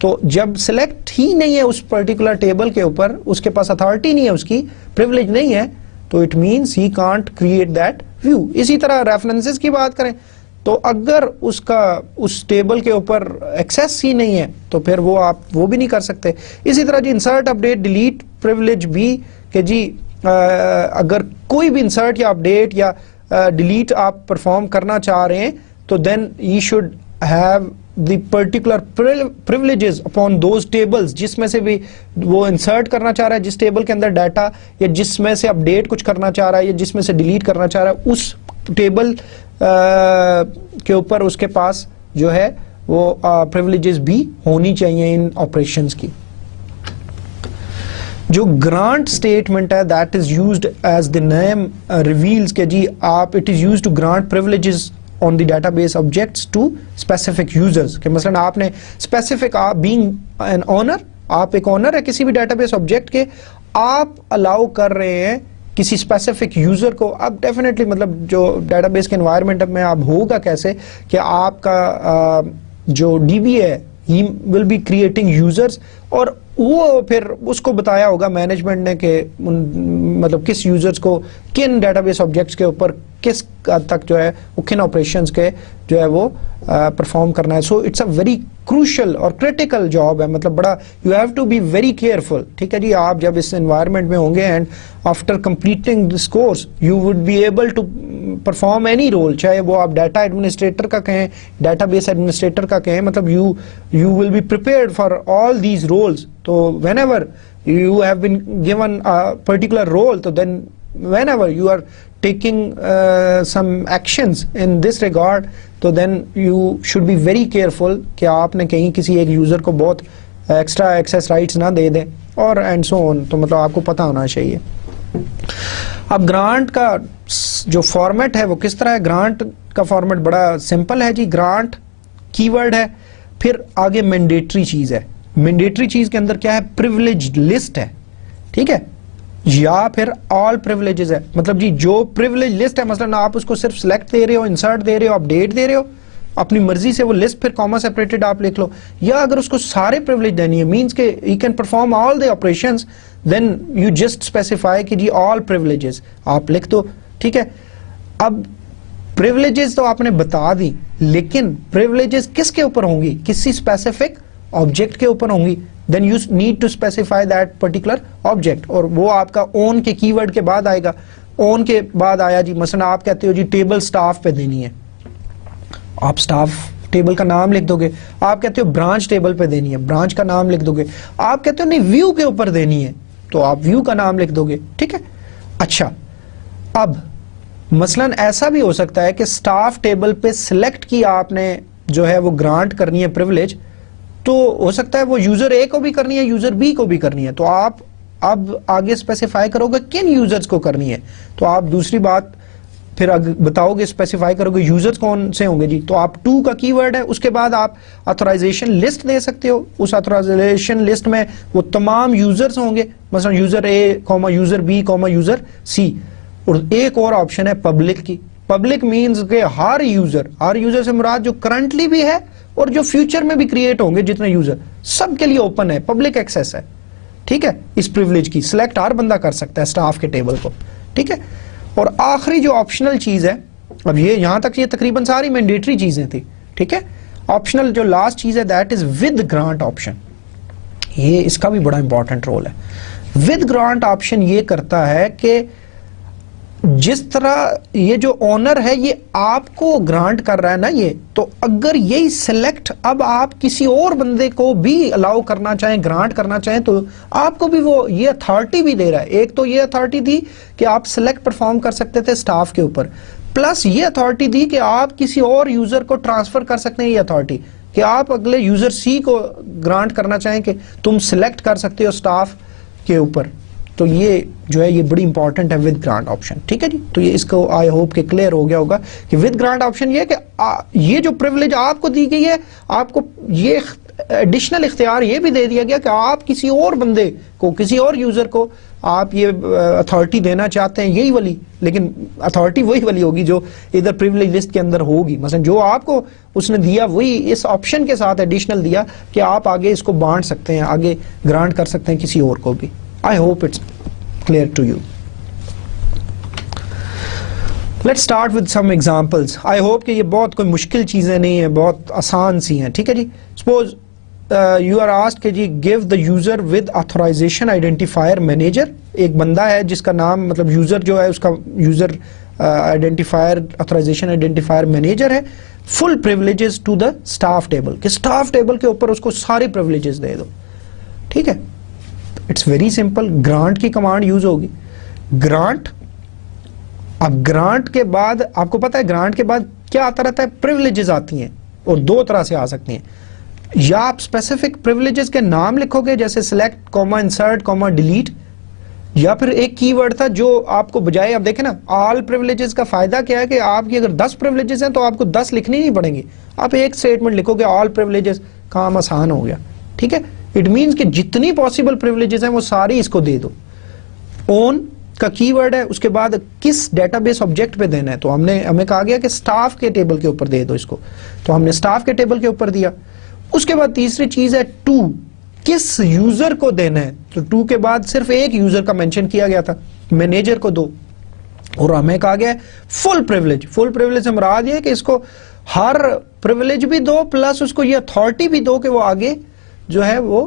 تو جب سلیکٹ ہی نہیں ہے اس پرٹیکولر ٹیبل کے اوپر، اس کے پاس اتھارٹی نہیں ہے، اس کی پریولیج نہیں ہے، تو it means he can't create that view. اسی طرح ریفرنسز کی بات کریں تو اگر اس کا اس ٹیبل کے اوپر ایکسیس ہی نہیں ہے تو پھر وہ آپ وہ بھی نہیں کر سکتے. اسی طرح جی انسرٹ اپڈیٹ ڈیلیٹ پریولیج بھی کہ جی اگر کوئی بھی انسرٹ یا اپڈیٹ یا ڈیلیٹ آپ پرفارم کرنا چاہ رہے ہیں تو then you should have the particular privileges upon those tables جس میں سے بھی وہ انسرٹ کرنا چاہ رہا ہے، جس ٹیبل کے اندر ڈیٹا، یا جس میں سے اپڈیٹ کچھ کرنا چاہ رہا ہے، یا جس میں سے ڈیلیٹ کرنا چاہ رہا ہے، اس ٹیبل کے اوپر اس کے پاس جو ہے وہ privileges بھی ہونی چاہیے ان آپریشنز کی. جو گرانٹ اسٹیٹمنٹ ہے that is used as the name reveals کہ جی آپ it is use to grant privileges on the database objects to specific users. کہ مثلا آپ نے specific being an owner، آپ ایک اونر ہے کسی بھی ڈیٹا بیس آبجیکٹ کے، آپ الاؤ کر رہے ہیں کسی اسپیسیفک یوزر کو. اب ڈیفینیٹلی مطلب جو ڈیٹا بیس کے انوائرمنٹ میں اب ہوگا کیسے کہ آپ کا جو ڈی بی ہے he will be creating users، اور وہ پھر اس کو بتایا ہوگا مینجمنٹ نے کہ مطلب کس یوزرز کو کن ڈیٹا بیس آبجیکٹس کے اوپر کس حد تک جو ہے وہ کن آپریشنز کے جو ہے وہ پرفارم کرنا ہے. So it's a very crucial اور کریٹیکل جاب ہے، مطلب بڑا you have to be very careful. ٹھیک ہے جی، آپ جب اس انوائرمنٹ میں ہوں گے and after completing this course you would be able to perform any role, چاہے وہ آپ ڈیٹا ایڈمنسٹریٹر کا کہیں، ڈیٹا بیس ایڈمنسٹریٹر کا کہیں، مطلب you will be prepared for all these roles. تو whenever you have been given particular role, تو then whenever you are taking some actions in this regard تو then you should be very careful کہ آپ نے کہیں کسی ایک user کو بہت ایکسٹرا ایکسیس رائٹس نہ دے دیں اور اینڈ سو آن. تو مطلب آپ کو پتہ ہونا چاہیے. اب گرانٹ کا جو فارمیٹ ہے وہ کس طرح ہے؟ گرانٹ کا فارمیٹ بڑا سمپل ہے جی. گرانٹ کی ورڈ ہے، پھر آگے مینڈیٹری چیز ہے. مینڈیٹری چیز کے اندر کیا ہے؟ پریولیج لسٹ ہے. ٹھیک ہے، یا پھر آل پریولیجز ہے. مطلب جی جو پریولیج لسٹ ہے، مثلا آپ اس کو صرف سلیکٹ دے رہے ہو، انسرٹ دے رہے ہو، اپڈیٹ دے رہے ہو، اپنی مرضی سے وہ لسٹ پھر کاما سیپریٹڈ آپ لکھ لو. یا اگر اس کو سارے پریولیج دینی ہے، مینس کہ he can perform all the operations, then you just specify کہ جی آل پریولیجز آپ لکھ دو. ٹھیک ہے، اب پریولیجز تو آپ نے بتا دی، لیکن پریولیجز کس کے اوپر ہوں گی؟ کسی اسپیسیفک آبجیکٹ کے اوپر ہوں گی. then you need to specify that particular object، اور وہ آپ کا اون کے کی ورڈ کے بعد آئے گا. اون کے بعد آیا جی، مثلا آپ کہتے ہو جی ٹیبل سٹاف پہ دینی ہے، آپ سٹاف ٹیبل کا نام لکھ دو گے. آپ کہتے ہو برانچ ٹیبل پہ دینی ہے، برانچ کا نام لکھ دو گے. آپ کہتے ہو نہیں ویو کے اوپر دینی ہے، تو آپ ویو کا نام لکھ دو گے. ٹھیک ہے، اچھا اب مثلاً ایسا بھی ہو سکتا ہے کہ سٹاف ٹیبل پہ سلیکٹ کی آپ نے جو ہے وہ گرانٹ کرنی ہے پریولیج، تو ہو سکتا ہے وہ یوزر اے کو بھی کرنی ہے، یوزر بی کو بھی کرنی ہے، تو آپ اب آگے اسپیسیفائی کرو گے کن یوزرز کو کرنی ہے، تو آپ دوسری بات پھر بتاؤ گے، اسپیسیفائی کرو گے یوزرز کون سے ہوں گے جی، تو آپ 2 کا کی ورڈ ہے، اس کے بعد آپ آتھورائزیشن لسٹ دے سکتے ہو، اس آتھورائزیشن لسٹ میں وہ تمام یوزرز ہوں گے، مثلا یوزر اے کوما یوزر بی کوما یوزر سی، اور ایک اور آپشن ہے پبلک کی. پبلک مینز کہ ہر یوزر سے مراد جو کرنٹلی بھی ہے اور جو فیوچر میں بھی کریٹ ہوں گے جتنے یوزر، سب کے لیے اوپن ہے، پبلک ایکسیس ہے. ٹھیک ہے، اس پریولیج کی سلیکٹ ہر بندہ کر سکتا ہے سٹاف کے ٹیبل کو. ٹھیک ہے، اور آخری جو آپشنل چیز ہے، اب یہ یہاں تک یہ تقریباً ساری مینڈیٹری چیزیں تھی. ٹھیک ہے، آپشنل جو لاسٹ چیز ہے that is with grant option. یہ اس کا بھی بڑا امپورٹنٹ رول ہے. ود گرانٹ آپشن یہ کرتا ہے کہ جس طرح یہ جو اونر ہے یہ آپ کو گرانٹ کر رہا ہے نا، یہ تو اگر یہی سلیکٹ اب آپ کسی اور بندے کو بھی الاؤ کرنا چاہیں، گرانٹ کرنا چاہیں، تو آپ کو بھی وہ یہ اتھارٹی بھی دے رہا ہے. ایک تو یہ اتھارٹی دی کہ آپ سلیکٹ پرفارم کر سکتے تھے سٹاف کے اوپر، پلس یہ اتھارٹی دی کہ آپ کسی اور یوزر کو ٹرانسفر کر سکتے ہیں. یہ اتھارٹی کہ آپ اگلے یوزر سی کو گرانٹ کرنا چاہیں کہ تم سلیکٹ کر سکتے ہو سٹاف کے اوپر. تو یہ جو ہے یہ بڑی امپورٹنٹ ہے ود گرانٹ آپشن. ٹھیک ہے جی، تو یہ اس کو آئی ہوپ کہ کلیئر ہو گیا ہوگا کہ ود گرانٹ آپشن یہ کہ یہ جو پریولیج آپ کو دی گئی ہے، آپ کو یہ ایڈیشنل اختیار یہ بھی دے دیا گیا کہ آپ کسی اور بندے کو، کسی اور یوزر کو آپ یہ اتھارٹی دینا چاہتے ہیں، یہی والی، لیکن اتھارٹی وہی والی ہوگی جو ادھر پریولیج لسٹ کے اندر ہوگی. مثلا جو آپ کو اس نے دیا وہی اس آپشن کے ساتھ ایڈیشنل دیا کہ آپ آگے اس کو بانٹ سکتے ہیں، آگے گرانٹ کر سکتے ہیں کسی اور کو بھی. I hope it's clear to you. Let's start with some examples. I hope کہ یہ بہت کوئی مشکل چیزیں نہیں ہیں، بہت آسان سی ہیں. ٹھیک ہے جی. Suppose you are asked کہ جی give the user with authorization identifier manager. ایک بندہ ہے جس کا نام مطلب یوزر جو ہے اس کا user identifier authorization identifier manager ہے. Full privileges to the staff table. کہ staff table کے اوپر اس کو سارے privileges دے دو. ٹھیک ہے. اٹس ویری سمپل، گرانٹ کی کمانڈ یوز ہوگی. گرانٹ، اب گرانٹ کے بعد آپ کو پتا ہے گرانٹ کے بعد کیا آتا رہتا ہے؟ پریولیجز آتی ہیں، اور 2 طرح سے آ سکتی ہیں. یا آپ اسپیسیفک پریولیجز کے نام لکھو گے جیسے سلیکٹ کوما انسرٹ کوما ڈیلیٹ، یا پھر ایک کی ورڈ تھا جو آپ کو بجائے، اب دیکھیں نا آل پریولیجز کا فائدہ کیا ہے کہ آپ کی اگر 10 پریولیجز ہیں تو آپ کو 10 لکھنی نہیں پڑیں گی، آپ ایک اسٹیٹمنٹ لکھو گے آل پریولیجز، کام آسان ہو گیا. ٹھیک ہے، اٹ مینس کہ جتنی پاسبل پریولیجز ہیں وہ ساری اس کو دے دو. اون کا کی ورڈ ہے، اس کے بعد کس ڈیٹا بیس آبجیکٹ پہ دینا ہے، تو ہمیں کہا گیا کہ سٹاف کے ٹیبل کے اوپر دے دو اس کو، تو ہم نے سٹاف کے ٹیبل کے اوپر دیا. اس کے بعد تیسری چیز ہے ٹو، کس یوزر کو دینا ہے، تو ٹو کے بعد صرف ایک یوزر کا مینشن کیا گیا تھا، مینیجر کو دو. اور ہمیں کہا گیا فل پریولیج. فل پریولیج سے مراد یہ ہے کہ اس کو ہر پریولیج بھی دو، پلس اس کو یہ اتھارٹی بھی دو کہ وہ آگے جو ہے وہ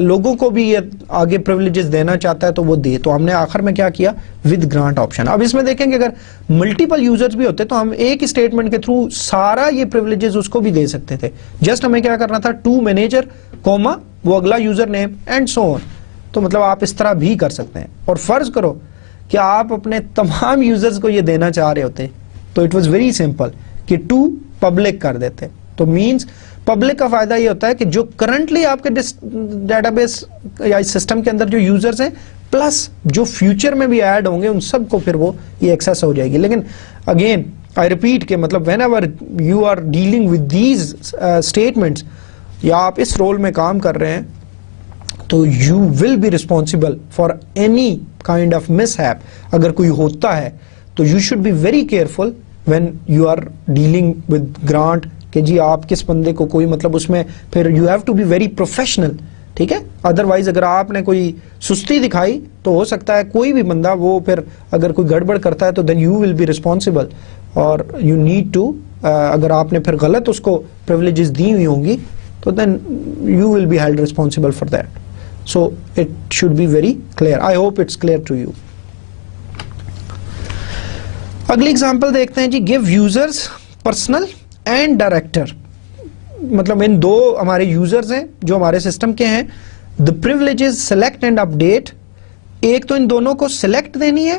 لوگوں کو بھی یہ آگے پریولیجز دینا چاہتا ہے تو وہ دے. تو ہم نے آخر میں کیا کیا؟ With grant option. اب اس میں دیکھیں گے اگر ملٹیپل یوزرز بھی ہوتے تو ہم ایک اسٹیٹمنٹ کے تھرو سارا یہ پریولیجز اس کو بھی دے سکتے تھے. جسٹ ہمیں کیا کرنا تھا؟ ٹو مینیجر کوما وہ اگلا یوزر نیم اینڈ سو آن. تو مطلب آپ اس طرح بھی کر سکتے ہیں. اور فرض کرو کہ آپ اپنے تمام یوزرز کو یہ دینا چاہ رہے ہوتے تو اٹ واز ویری سمپل کہ ٹو پبلک کر دیتے. تو مینس پبلک کا فائدہ یہ ہوتا ہے کہ جو کرنٹلی آپ کے ڈیٹا بیس یا اس سسٹم کے اندر جو یوزرز ہیں پلس جو فیوچر میں بھی ایڈ ہوں گے ان سب کو پھر وہ یہ ایکسیس ہو جائے گی. لیکن اگین آئی ریپیٹ کہ مطلب whenever you are dealing with these statements یا آپ اس رول میں کام کر رہے ہیں تو you will be responsible for any kind of mishap. اگر کوئی ہوتا ہے تو you should be very careful when you are dealing with grant کہ جی آپ کس بندے کو کوئی مطلب اس میں پھر you have to be very professional. ٹھیک ہے، ادروائز اگر آپ نے کوئی سستی دکھائی تو ہو سکتا ہے کوئی بھی بندہ وہ پھر اگر کوئی گڑبڑ کرتا ہے تو then you will be responsible اور یو نیڈ ٹو اگر آپ نے پھر غلط اس کو پریولیجز دی ہوئی ہوں گی تو then you will be held responsible for that. So it should be very clear. I hope it's clear to you. اگلی اگزامپل دیکھتے ہیں جی give users personnel and director. مطلب ان دو ہمارے یوزرز ہیں جو ہمارے سسٹم کے ہیں. دا پریولیجز سلیکٹ اینڈ اپڈیٹ. ایک تو ان دونوں کو سلیکٹ دینی ہے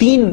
3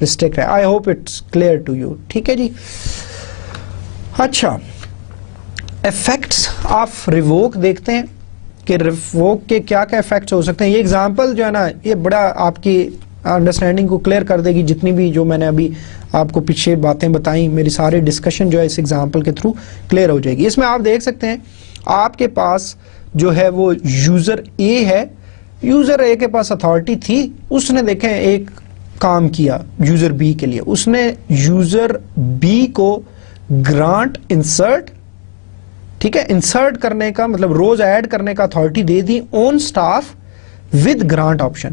ریسٹرکٹ ہے. I hope it's clear to you. ٹھیک ہے جی. اچھا, افیکٹس آف ریووک دیکھتے ہیں کہ ریووک کے کیا کیا افیکٹس ہو سکتے ہیں. یہ ایگزامپل جو ہے نا یہ بڑا آپ کی انڈرسٹینڈنگ کو کلیئر کر دے گی. جتنی بھی جو میں نے ابھی آپ کو پیچھے باتیں بتائیں, میری ساری ڈسکشن جو ہے اس ایگزامپل کے تھرو کلیئر ہو جائے گی. اس میں آپ دیکھ سکتے ہیں آپ کے پاس جو ہے وہ یوزر اے ہے. یوزر اے کے پاس اتھارٹی تھی, اس نے دیکھیں ایک کام کیا یوزر بی کے لیے. اس نے یوزر بی کو گرانٹ انسرٹ, ٹھیک ہے, انسرٹ کرنے کا مطلب روز ایڈ کرنے کا authority they the own staff with grant option.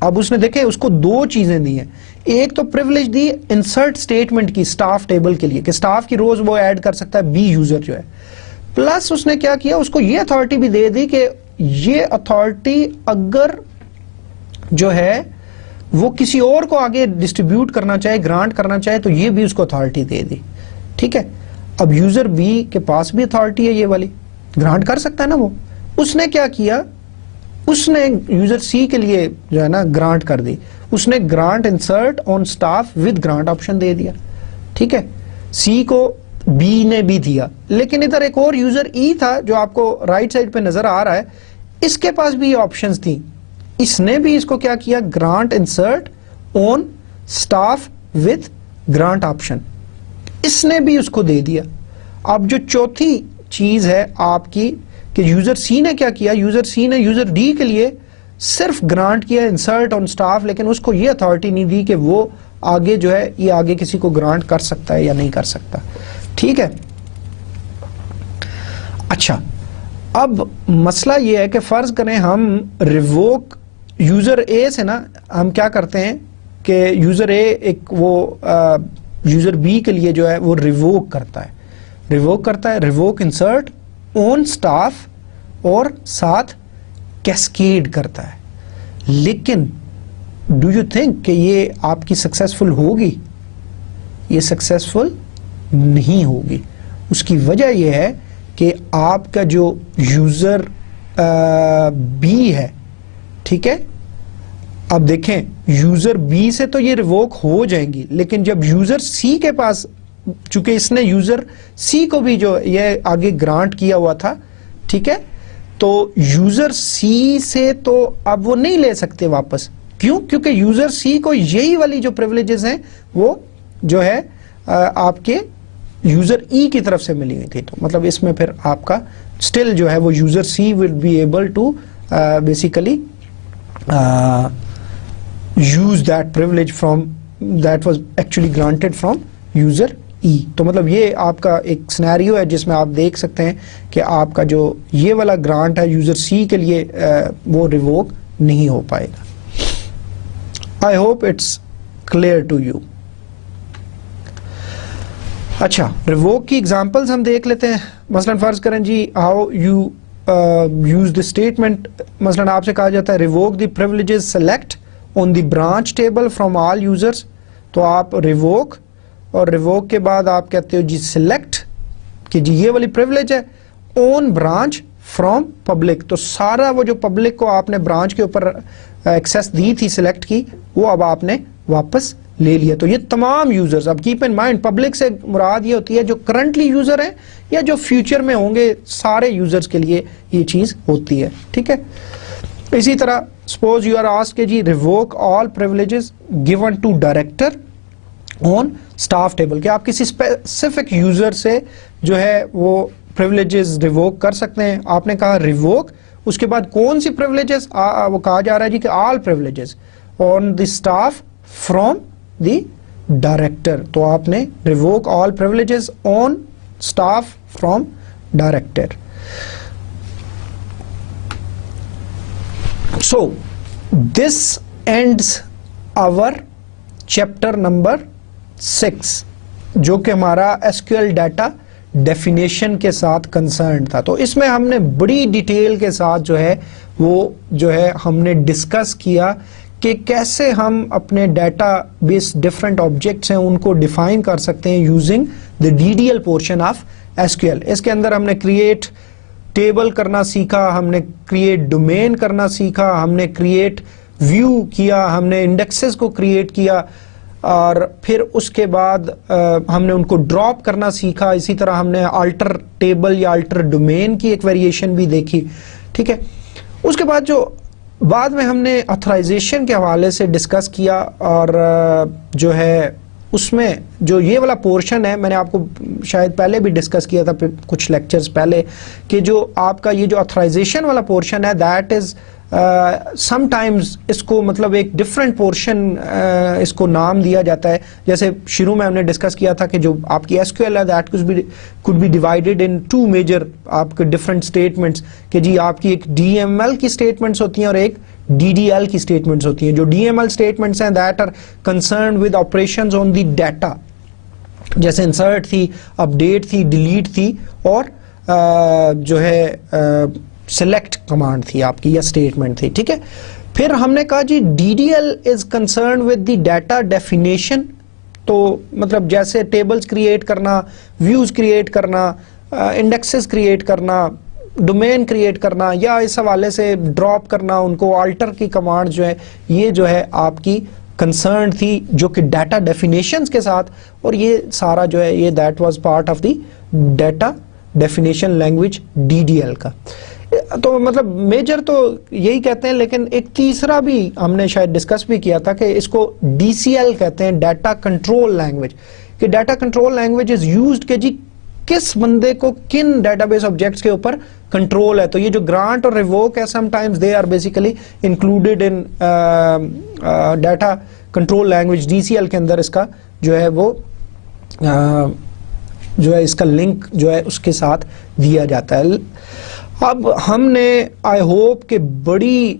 اب اس نے دیکھیں اس کو دو چیزیں دی ہیں. ایک تو پریولیج دی انسرٹ سٹیٹمنٹ کی سٹاف ٹیبل کے لیے کہ سٹاف کی روز وہ ایڈ کر سکتا ہے بی یوزر جو ہے. پلس اس نے کیا کیا, اس کو یہ اتھارٹی بھی دے دی کہ یہ اتھارٹی اگر جو ہے وہ کسی اور کو آگے ڈسٹریبیوٹ کرنا چاہے, گرانٹ کرنا چاہے, تو یہ بھی اس کو اتھارٹی دے دی. ٹھیک ہے. اب یوزر بی کے پاس بھی اتھارٹی ہے, یہ والی گرانٹ کر سکتا ہے نا وہ. اس نے کیا کیا, اس نے یوزر سی کے لیے جو ہے نا گرانٹ کر دی. اس نے grant insert on staff with grant option دے دیا. ٹھیک ہے. سی کو بی نے بھی دیا, لیکن ادھر ایک اور یوزر ای تھا جو آپ کو رائٹ سائڈ پہ نظر آ رہا ہے, اس کے پاس بھی یہ آپشنز تھیں. اس نے بھی اس کو کیا کیا, grant insert on staff with grant option, اس نے بھی اس کو دے دیا. اب جو چوتھی چیز ہے آپ کی کہ یوزر سی نے کیا کیا, یوزر سی نے یوزر ڈی کے لیے صرف گرانٹ کیا انسرٹ آن سٹاف, لیکن اس کو یہ اتھارٹی نہیں دی کہ وہ آگے جو ہے یہ آگے کسی کو گرانٹ کر سکتا ہے یا نہیں کر سکتا. ٹھیک ہے. اچھا, اب مسئلہ یہ ہے کہ فرض کریں ہم ریووک یوزر اے سے نا ہم کیا کرتے ہیں کہ یوزر اے ایک وہ یوزر بی کے لیے جو ہے وہ ریووک کرتا ہے, ریووک انسرٹ اون سٹاف اور ساتھ کیسکیڈ کرتا ہے. لیکن ڈو یو تھنک کہ یہ آپ کی سکسیسفل ہوگی؟ یہ سکسیسفل نہیں ہوگی. اس کی وجہ یہ ہے کہ آپ کا جو یوزر بی ہے, ٹھیک ہے, اب دیکھیں یوزر بی سے تو یہ ریووک ہو جائیں گی, لیکن جب یوزر سی کے پاس, چونکہ اس نے یوزر سی کو بھی جو یہ آگے گرانٹ کیا ہوا تھا, ٹھیک ہے, تو یوزر سی سے تو اب وہ نہیں لے سکتے واپس. کیوں؟ کیونکہ یوزر سی کو یہی والی جو پریولیجز ہیں وہ جو ہے آپ کے یوزر ای کی طرف سے ملی ہوئی تھی. تو مطلب اس میں پھر آپ کا اسٹل جو ہے وہ user C will be able to basically use that privilege from that was actually granted from user E. تو مطلب یہ آپ کا ایک سینیریو ہے جس میں آپ دیکھ سکتے ہیں کہ آپ کا جو یہ والا گرانٹ ہے یوزر سی کے لیے وہ ریووک نہیں ہو پائے گا. I hope it's clear to you. اچھا, ریووک کی ایگزامپلز ہم دیکھ لیتے ہیں. مثلا فرض کریں جی how you use the statement. مثلا آپ سے کہا جاتا ہے revoke the privileges select on the branch table from all users. تو آپ ریووک اور ریووک کے بعد آپ کہتے ہو جی سلیکٹ کہ جی یہ والی پریولیج ہے اون برانچ فرام پبلک. تو سارا وہ جو پبلک کو آپ نے برانچ کے اوپر ایکسیس دی تھی سلیکٹ کی, وہ اب آپ نے واپس لے لیا. تو یہ تمام یوزرز, اب کیپ ان مائنڈ پبلک سے مراد یہ ہوتی ہے جو کرنٹلی یوزر ہیں یا جو فیوچر میں ہوں گے, سارے یوزرز کے لیے یہ چیز ہوتی ہے. ٹھیک ہے. اسی طرح سپوز یو آر آسکڈ کہ جی revoke all privileges given to director on staff table, کہ آپ کسی اسپیسیفک یوزر سے جو ہے وہ پریولیجز ریووک کر سکتے ہیں. آپ نے کہا ریووک, اس کے بعد کون سی پریولیجز, وہ کہا جا رہا ہے جی کہ all privileges on the staff from the director. تو آپ نے revoke all privileges on staff from director. So this ends our chapter number 6 جو کہ ہمارا SQL ڈیٹا ڈیفینیشن کے ساتھ کنسرنڈ تھا. تو اس میں ہم نے بڑی ڈیٹیل کے ساتھ جو ہے وہ جو ہے ہم نے ڈسکس کیا کہ کیسے ہم اپنے ڈیٹا بیس ڈفرینٹ آبجیکٹس ہیں ان کو ڈیفائن کر سکتے ہیں using the DDL portion of SQL. اس کے اندر ہم نے کریٹ ٹیبل کرنا سیکھا, ہم نے کریٹ ڈومین کرنا سیکھا, ہم نے کریٹ ویو کیا, ہم نے انڈیکسز کو کریٹ کیا, اور پھر اس کے بعد ہم نے ان کو ڈراپ کرنا سیکھا. اسی طرح ہم نے آلٹر ٹیبل یا آلٹر ڈومین کی ایک ویریشن بھی دیکھی. ٹھیک ہے. اس کے بعد جو بعد میں ہم نے آتھرائزیشن کے حوالے سے ڈسکس کیا, اور جو ہے اس میں جو یہ والا پورشن ہے, میں نے آپ کو شاید پہلے بھی ڈسکس کیا تھا کچھ لیکچرز پہلے, کہ جو آپ کا یہ جو آتھرائزیشن والا پورشن ہے دیٹ از سم ٹائمز اس کو مطلب ایک ڈفرینٹ پورشن اس کو نام دیا جاتا ہے. جیسے شروع میں ہم نے ڈسکس کیا تھا کہ جو آپ کی ایس کیو ایل ہے that could be divided in two major آپ کے ڈفرینٹ اسٹیٹمنٹس, کہ جی آپ کی ایک ڈی ایم ایل کی اسٹیٹمنٹس ہوتی ہیں اور ایک ڈی ڈی ایل کی اسٹیٹمنٹس ہوتی ہیں. جو ڈی ایم ایل اسٹیٹمنٹس ہیں that are concerned with operations on the data, جیسے انسرٹ تھی, اپڈیٹ تھی, ڈیلیٹ تھی, اور جو ہے سلیکٹ کمانڈ تھی آپ کی یا اسٹیٹمنٹ تھی. ٹھیک ہے. پھر ہم نے کہا جی D D L is concerned with the data definition, تو مطلب جیسے ٹیبلز کریٹ کرنا, ویوز کریٹ کرنا, انڈیکسز کریٹ کرنا, ڈومین کریٹ کرنا, یا اس حوالے سے ڈراپ کرنا ان کو, آلٹر کی کمانڈ جو ہے یہ جو ہے آپ کی کنسرن تھی جو کہ ڈیٹا ڈیفینیشنز کے ساتھ, اور یہ سارا جو ہے یہ that was part of the data definition language D D L کا. تو مطلب میجر تو یہی کہتے ہیں, لیکن ایک تیسرا بھی ہم نے شاید ڈسکس بھی کیا تھا کہ اس کو ڈی سی ایل کہتے ہیں, ڈیٹا کنٹرول لینگویج, کہ data control language is used کہ جی کس بندے کو کن ڈیٹا بیس آبجیکٹس کے اوپر کنٹرول ہے. تو یہ جو گرانٹ اور ریووک ہے sometimes they are basically included in data control language D C L کے اندر. اس کا جو ہے وہ جو ہے اس کا لنک جو ہے اس کے ساتھ دیا جاتا ہے. اب ہم نے آئی ہوپ کہ بڑی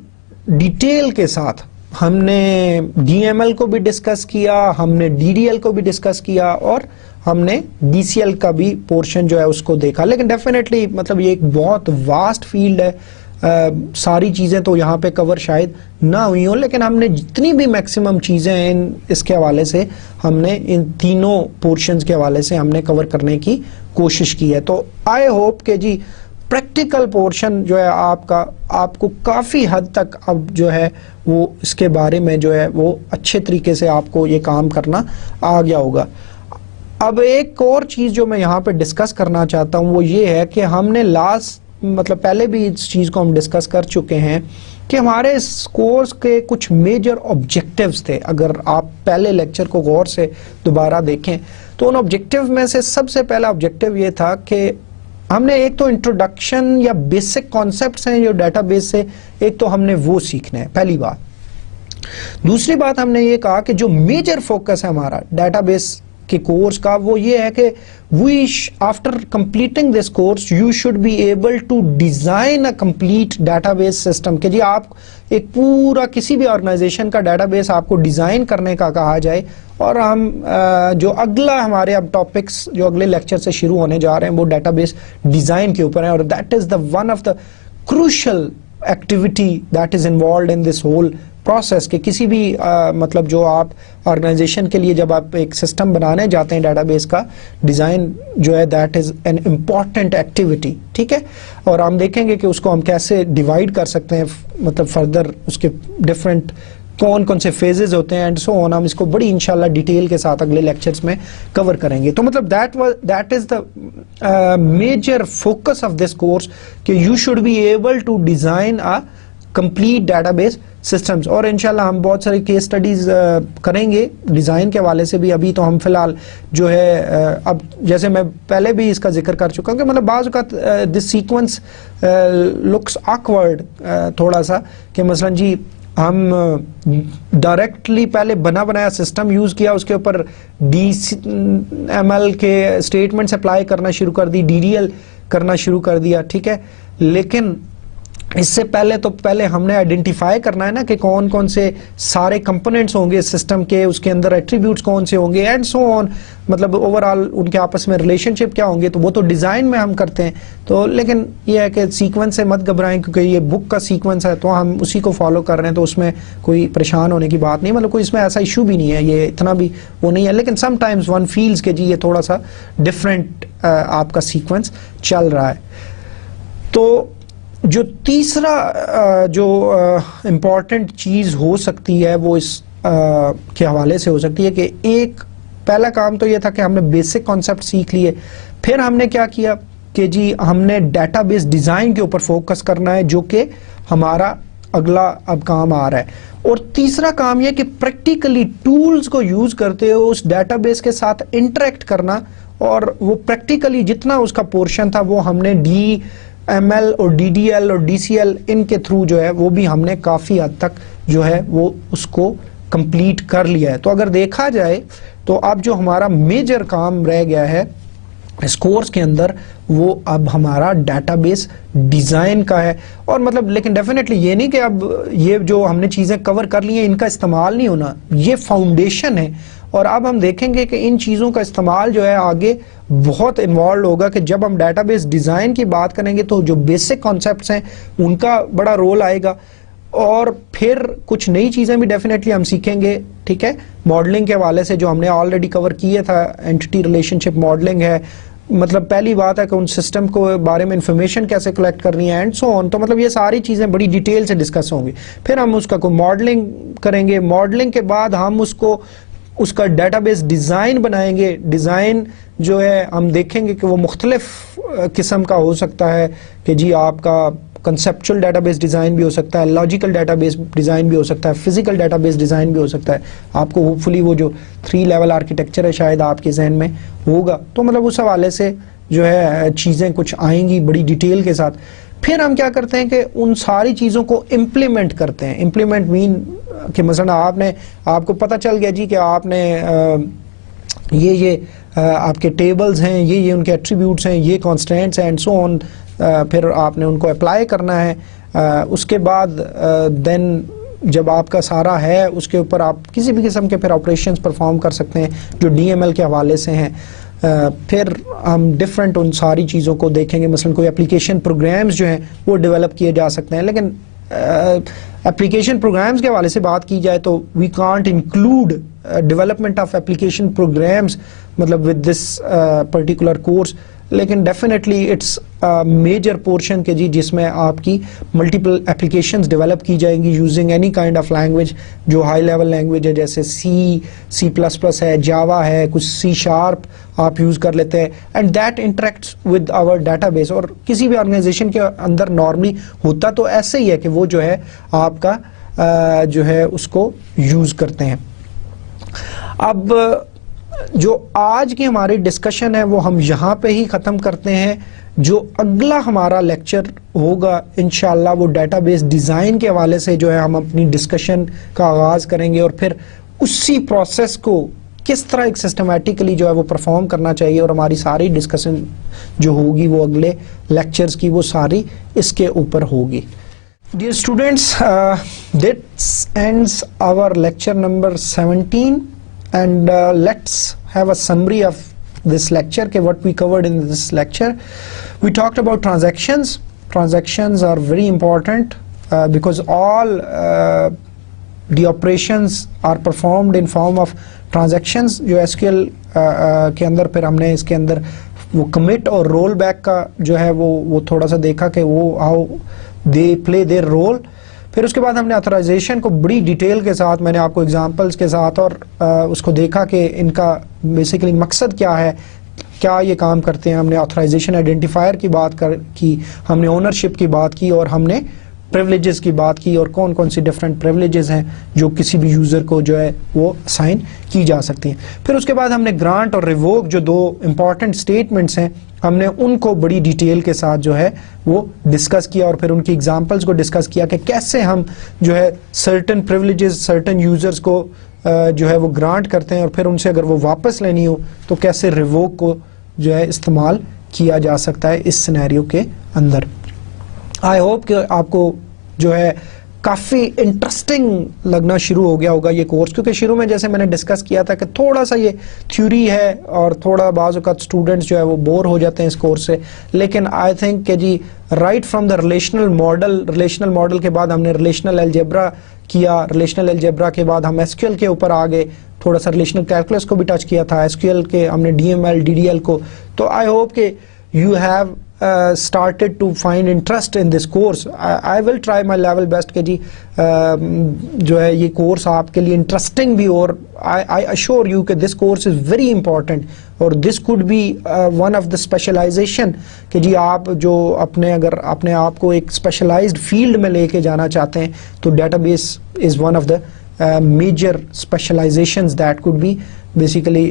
ڈیٹیل کے ساتھ ہم نے ڈی ایم ایل کو بھی ڈسکس کیا, ہم نے ڈی ڈی ایل کو بھی ڈسکس کیا, اور ہم نے ڈی سی ایل کا بھی پورشن جو ہے اس کو دیکھا. لیکن ڈیفینیٹلی مطلب یہ ایک بہت واسٹ فیلڈ ہے, ساری چیزیں تو یہاں پہ کور شاید نہ ہوئی ہوں, لیکن ہم نے جتنی بھی میکسیمم چیزیں اس کے حوالے سے ہم نے ان تینوں پورشنز کے حوالے سے ہم نے کور کرنے کی کوشش کی ہے. تو آئی ہوپ کہ جی پریکٹیکل پورشن جو ہے آپ کو کافی حد تک اب جو ہے وہ اس کے بارے میں جو ہے وہ اچھے طریقے سے آپ کو یہ کام کرنا آ گیا ہوگا. اب ایک اور چیز جو میں یہاں پہ ڈسکس کرنا چاہتا ہوں وہ یہ ہے کہ ہم نے مطلب پہلے بھی اس چیز کو ہم ڈسکس کر چکے ہیں کہ ہمارے اس کورس کے کچھ میجر آبجیکٹیوز تھے. اگر آپ پہلے لیکچر کو غور سے دوبارہ دیکھیں تو ان آبجیکٹیو میں سے سب سے پہلا آبجیکٹیو یہ تھا کہ ہم نے ایک تو انٹروڈکشن یا بیسک کانسیپٹس ہیں جو ڈیٹا بیس سے, ایک تو ہم نے وہ سیکھنا ہے, پہلی بات. دوسری بات ہم نے یہ کہا کہ جو میجر فوکس ہے ہمارا ڈیٹا بیس کے کورس کا وہ یہ ہے کہ after completing this course you should be able to design a complete database system, کہ جی آپ ایک پورا کسی بھی آرگنائزیشن کا ڈیٹا بیس آپ کو ڈیزائن کرنے کا کہا جائے. اور ہم جو اگلا ہمارے اب ٹاپکس جو اگلے لیکچر سے شروع ہونے جا رہے ہیں وہ ڈیٹا بیس ڈیزائن کے اوپر ہیں, اور that is one of the crucial activity that is involved in this whole process, کہ کسی بھی مطلب جو آپ آرگنائزیشن کے لیے جب آپ ایک سسٹم بنانے جاتے ہیں ڈیٹا بیس کا ڈیزائن جو ہے that is an important activity. ٹھیک ہے. اور ہم دیکھیں گے کہ اس کو ہم کیسے ڈیوائڈ کر سکتے ہیں, مطلب فردر اس کے ڈفرینٹ کون سے فیزز ہوتے ہیں اینڈ سو آن. ہم اس کو بڑی انشاءاللہ ڈیٹیل کے ساتھ اگلے لیکچرز میں کور کریں گے. تو مطلب that is the major focus of this course کہ you should be able to design a complete data base systems. اور انشاءاللہ ہم بہت ساری کیس اسٹڈیز کریں گے ڈیزائن کے حوالے سے بھی. ابھی تو ہم فی الحال جو ہے اب جیسے میں پہلے بھی اس کا ذکر کر چکا ہوں کہ مطلب بعض اوقات دس سیکوینس لکس آکورڈ تھوڑا سا, کہ مثلا جی ہم ڈائریکٹلی پہلے بنا بنایا سسٹم یوز کیا, اس کے اوپر ڈی ایم ایل کے اسٹیٹمنٹس اپلائی کرنا شروع کر دی, ڈی ڈی ایل کرنا شروع کر دیا. ٹھیک ہے. لیکن اس سے پہلے ہم نے آئیڈینٹیفائی کرنا ہے نا کہ کون سے سارے کمپوننٹس ہوں گے سسٹم کے, اس کے اندر ایٹریبیوٹس کون سے ہوں گے اینڈ سو آن, مطلب اوور آل ان کے آپس میں ریلیشن شپ کیا ہوں گے. تو وہ تو ڈیزائن میں ہم کرتے ہیں. تو لیکن یہ ہے کہ سیکوینس سے مت گھبرائیں کیونکہ یہ بک کا سیکوینس ہے تو ہم اسی کو فالو کر رہے ہیں, تو اس میں کوئی پریشان ہونے کی بات نہیں, مطلب کوئی اس میں ایسا ایشو بھی نہیں ہے, یہ اتنا بھی وہ نہیں ہے. لیکن سم ٹائمز ون فیلز کہ جی یہ تھوڑا سا ڈفرینٹ آپ کا سیکوینس چل رہا ہے. تو جو تیسرا جو امپورٹنٹ چیز ہو سکتی ہے وہ اس کے حوالے سے ہو سکتی ہے کہ ایک پہلا کام تو یہ تھا کہ ہم نے بیسک کانسیپٹ سیکھ لیے، پھر ہم نے کیا کیا کہ جی ہم نے ڈیٹا بیس ڈیزائن کے اوپر فوکس کرنا ہے، جو کہ ہمارا اگلا اب کام آ رہا ہے، اور تیسرا کام یہ کہ پریکٹیکلی ٹولز کو یوز کرتے ہو اس ڈیٹا بیس کے ساتھ انٹریکٹ کرنا، اور وہ پریکٹیکلی جتنا اس کا پورشن تھا وہ ہم نے ڈی ایم ایل اور ڈی ڈی ایل اور ڈی سی ایل ان کے تھرو جو ہے وہ بھی ہم نے کافی حد تک جو ہے وہ اس کو کمپلیٹ کر لیا ہے۔ تو اگر دیکھا جائے تو اب جو ہمارا میجر کام رہ گیا ہے اس کورس کے اندر وہ اب ہمارا ڈیٹا بیس ڈیزائن کا ہے، اور مطلب لیکن ڈیفینیٹلی یہ نہیں کہ اب یہ جو ہم نے چیزیں کور کر لی ہیں ان کا استعمال نہیں ہونا، یہ فاؤنڈیشن ہے، اور اب ہم دیکھیں گے کہ ان چیزوں کا استعمال جو ہے آگے بہت انوالوڈ ہوگا، کہ جب ہم ڈیٹا بیس ڈیزائن کی بات کریں گے تو جو بیسک کانسیپٹس ہیں ان کا بڑا رول آئے گا، اور پھر کچھ نئی چیزیں بھی ڈیفینیٹلی ہم سیکھیں گے، ٹھیک ہے، ماڈلنگ کے حوالے سے جو ہم نے آلریڈی کور کیا تھا، اینٹی ریلیشن شپ ماڈلنگ ہے، مطلب پہلی بات ہے کہ ان سسٹم کو بارے میں انفارمیشن کیسے کلیکٹ کرنی ہے اینڈ سو آن، تو مطلب یہ ساری چیزیں بڑی ڈیٹیل سے ڈسکس ہوں گی، پھر ہم اس کا کوئی ماڈلنگ کریں گے، ماڈلنگ کے بعد ہم اس کا ڈیٹا بیس ڈیزائن بنائیں گے، ڈیزائن جو ہے ہم دیکھیں گے کہ وہ مختلف قسم کا ہو سکتا ہے، کہ جی آپ کا کنسیپچول ڈیٹا بیس ڈیزائن بھی ہو سکتا ہے، لاجیکل ڈیٹا بیس ڈیزائن بھی ہو سکتا ہے، فزیکل ڈیٹا بیس ڈیزائن بھی ہو سکتا ہے، آپ کو ہوپ فلی وہ جو 3 لیول آرکیٹیکچر ہے شاید آپ کے ذہن میں ہوگا، تو مطلب اس حوالے سے جو ہے چیزیں کچھ آئیں گی بڑی ڈیٹیل کے ساتھ۔ پھر ہم کیا کرتے ہیں کہ ان ساری چیزوں کو امپلیمنٹ کرتے ہیں، امپلیمنٹ مین کہ مثلا آپ کو پتہ چل گیا جی کہ آپ نے یہ آپ کے ٹیبلز ہیں، یہ ان کے ایٹریبیوٹس ہیں، یہ کانسٹینٹس ہیں اینڈ سو آن، پھر آپ نے ان کو اپلائی کرنا ہے، اس کے بعد دین جب آپ کا سارا ہے اس کے اوپر آپ کسی بھی قسم کے پھر آپریشنز پرفارم کر سکتے ہیں جو ڈی ایم ایل کے حوالے سے ہیں۔ پھر ہم ڈفرینٹ ان ساری چیزوں کو دیکھیں گے، مثلا کوئی اپلیکیشن پروگرامز جو ہیں وہ ڈیولپ کیے جا سکتے ہیں، لیکن اپلیکیشن پروگرامز کے حوالے سے بات کی جائے تو we can't include development of application programs مطلب ود دس پرٹیکولر کورس، لیکن ڈیفینیٹلی اٹس میجر پورشن کہ جی جس میں آپ کی ملٹیپل اپلیکیشنز ڈیولپ کی جائیں گی using any kind of language, جو ہائی لیول لینگویج ہے جیسے سی پلس پلس ہے، جاوا ہے، کچھ سی شارپ آپ یوز کر لیتے ہیں، and that interacts with our database, اور کسی بھی آرگنائزیشن کے اندر نارملی ہوتا تو ایسے ہی ہے کہ وہ جو ہے آپ کا جو ہے اس کو یوز کرتے ہیں۔ اب جو آج کی ہماری ڈسکشن ہے وہ ہم یہاں پہ ہی ختم کرتے ہیں، جو اگلا ہمارا لیکچر ہوگا انشاءاللہ وہ ڈیٹا بیس ڈیزائن کے حوالے سے جو ہے ہم اپنی ڈسکشن کا آغاز کریں گے، اور پھر اسی پروسیس کو کس طرح ایک سسٹمیٹکلی جو ہے وہ پرفارم کرنا چاہیے، اور ہماری ساری ڈسکشن جو ہوگی وہ اگلے لیکچرز کی وہ ساری اس کے اوپر ہوگی۔ Dear students, this ends our lecture number 17, and let's have a summary of this lecture, what we covered in this lecture. We talked about transactions. Transactions are very important because all the operations are performed in form of transactions. جو SQL کے اندر پھر ہم نے اس کے اندر وہ commit اور roll back کا جو ہے وہ تھوڑا سا دیکھا کہ وہ how they play their role. پھر اس کے بعد ہم نے آتھرائزیشن کو بڑی ڈیٹیل کے ساتھ میں نے آپ کو ایگزامپلس کے ساتھ اور اس کو دیکھا کہ ان کا بیسیکلی مقصد کیا ہے، کیا یہ کام کرتے ہیں۔ ہم نے آتھرائزیشن آئیڈینٹیفائر کی بات کی، ہم نے اونرشپ کی بات کی، اور ہم نے پریولیجز کی بات کی، اور کون کون سی ڈفرینٹ پریولیجز ہیں جو کسی بھی یوزر کو جو ہے وہ اسائن کی جا سکتی ہیں۔ پھر اس کے بعد ہم نے گرانٹ اور ریووک جو دو امپورٹنٹ اسٹیٹمنٹس ہیں ہم نے ان کو بڑی ڈیٹیل کے ساتھ جو ہے وہ ڈسکس کیا، اور پھر ان کی ایگزامپلس کو ڈسکس کیا کہ کیسے ہم جو ہے سرٹن پریولیجز سرٹن یوزرز کو جو ہے وہ گرانٹ کرتے ہیں، اور پھر ان سے اگر وہ واپس لینی ہو تو کیسے ریووک کو جو ہے استعمال کیا جا سکتا ہے اس سینیریو کے اندر۔ آئی ہوپ کہ آپ کو جو ہے کافی انٹرسٹنگ لگنا شروع ہو گیا ہوگا یہ کورس، کیونکہ شروع میں جیسے میں نے ڈسکس کیا تھا کہ تھوڑا سا یہ تھیوری ہے اور تھوڑا بعض اوقات اسٹوڈنٹس جو ہے وہ بور ہو جاتے ہیں اس کورس سے، لیکن آئی تھنک کہ جی right from the relational model کے بعد ہم نے ریلیشنل الجبرا کیا، ریلیشنل الجبرا کے بعد ہم ایس کیو ایل کے اوپر آ گئے، تھوڑا سا ریلیشنل کیلکولس کو بھی ٹچ کیا تھا، ایس کیو ایل کے ہم نے D M L D D L کو، تو آئی ہوپ کہ you have started to find interest in this course, I will try my level best کہ جی جو ہے یہ کورس آپ کے لیے انٹرسٹنگ بھی, اور I assure you کہ this course is very important, اور this could be one of the specialization کہ جی آپ جو اگر اپنے آپ کو ایک اسپیشلائزڈ فیلڈ میں لے کے جانا چاہتے ہیں تو data base is one of the major specializations that could be basically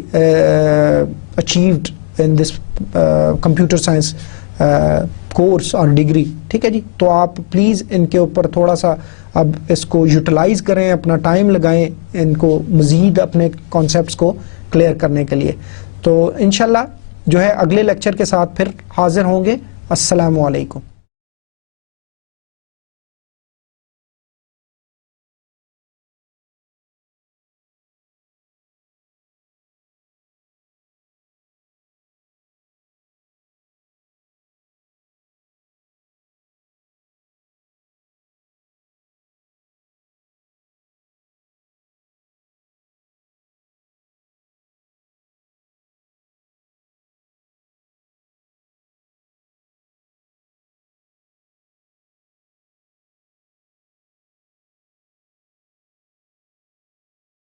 achieved in this computer science course or degree. ٹھیک ہے جی, تو آپ پلیز ان کے اوپر تھوڑا سا اب اس کو یوٹیلائز کریں, اپنا ٹائم لگائیں ان کو مزید اپنے کانسیپٹس کو کلیئر کرنے کے لیے. تو انشاءاللہ جو ہے اگلے لیکچر کے ساتھ پھر حاضر ہوں گے. السلام علیکم.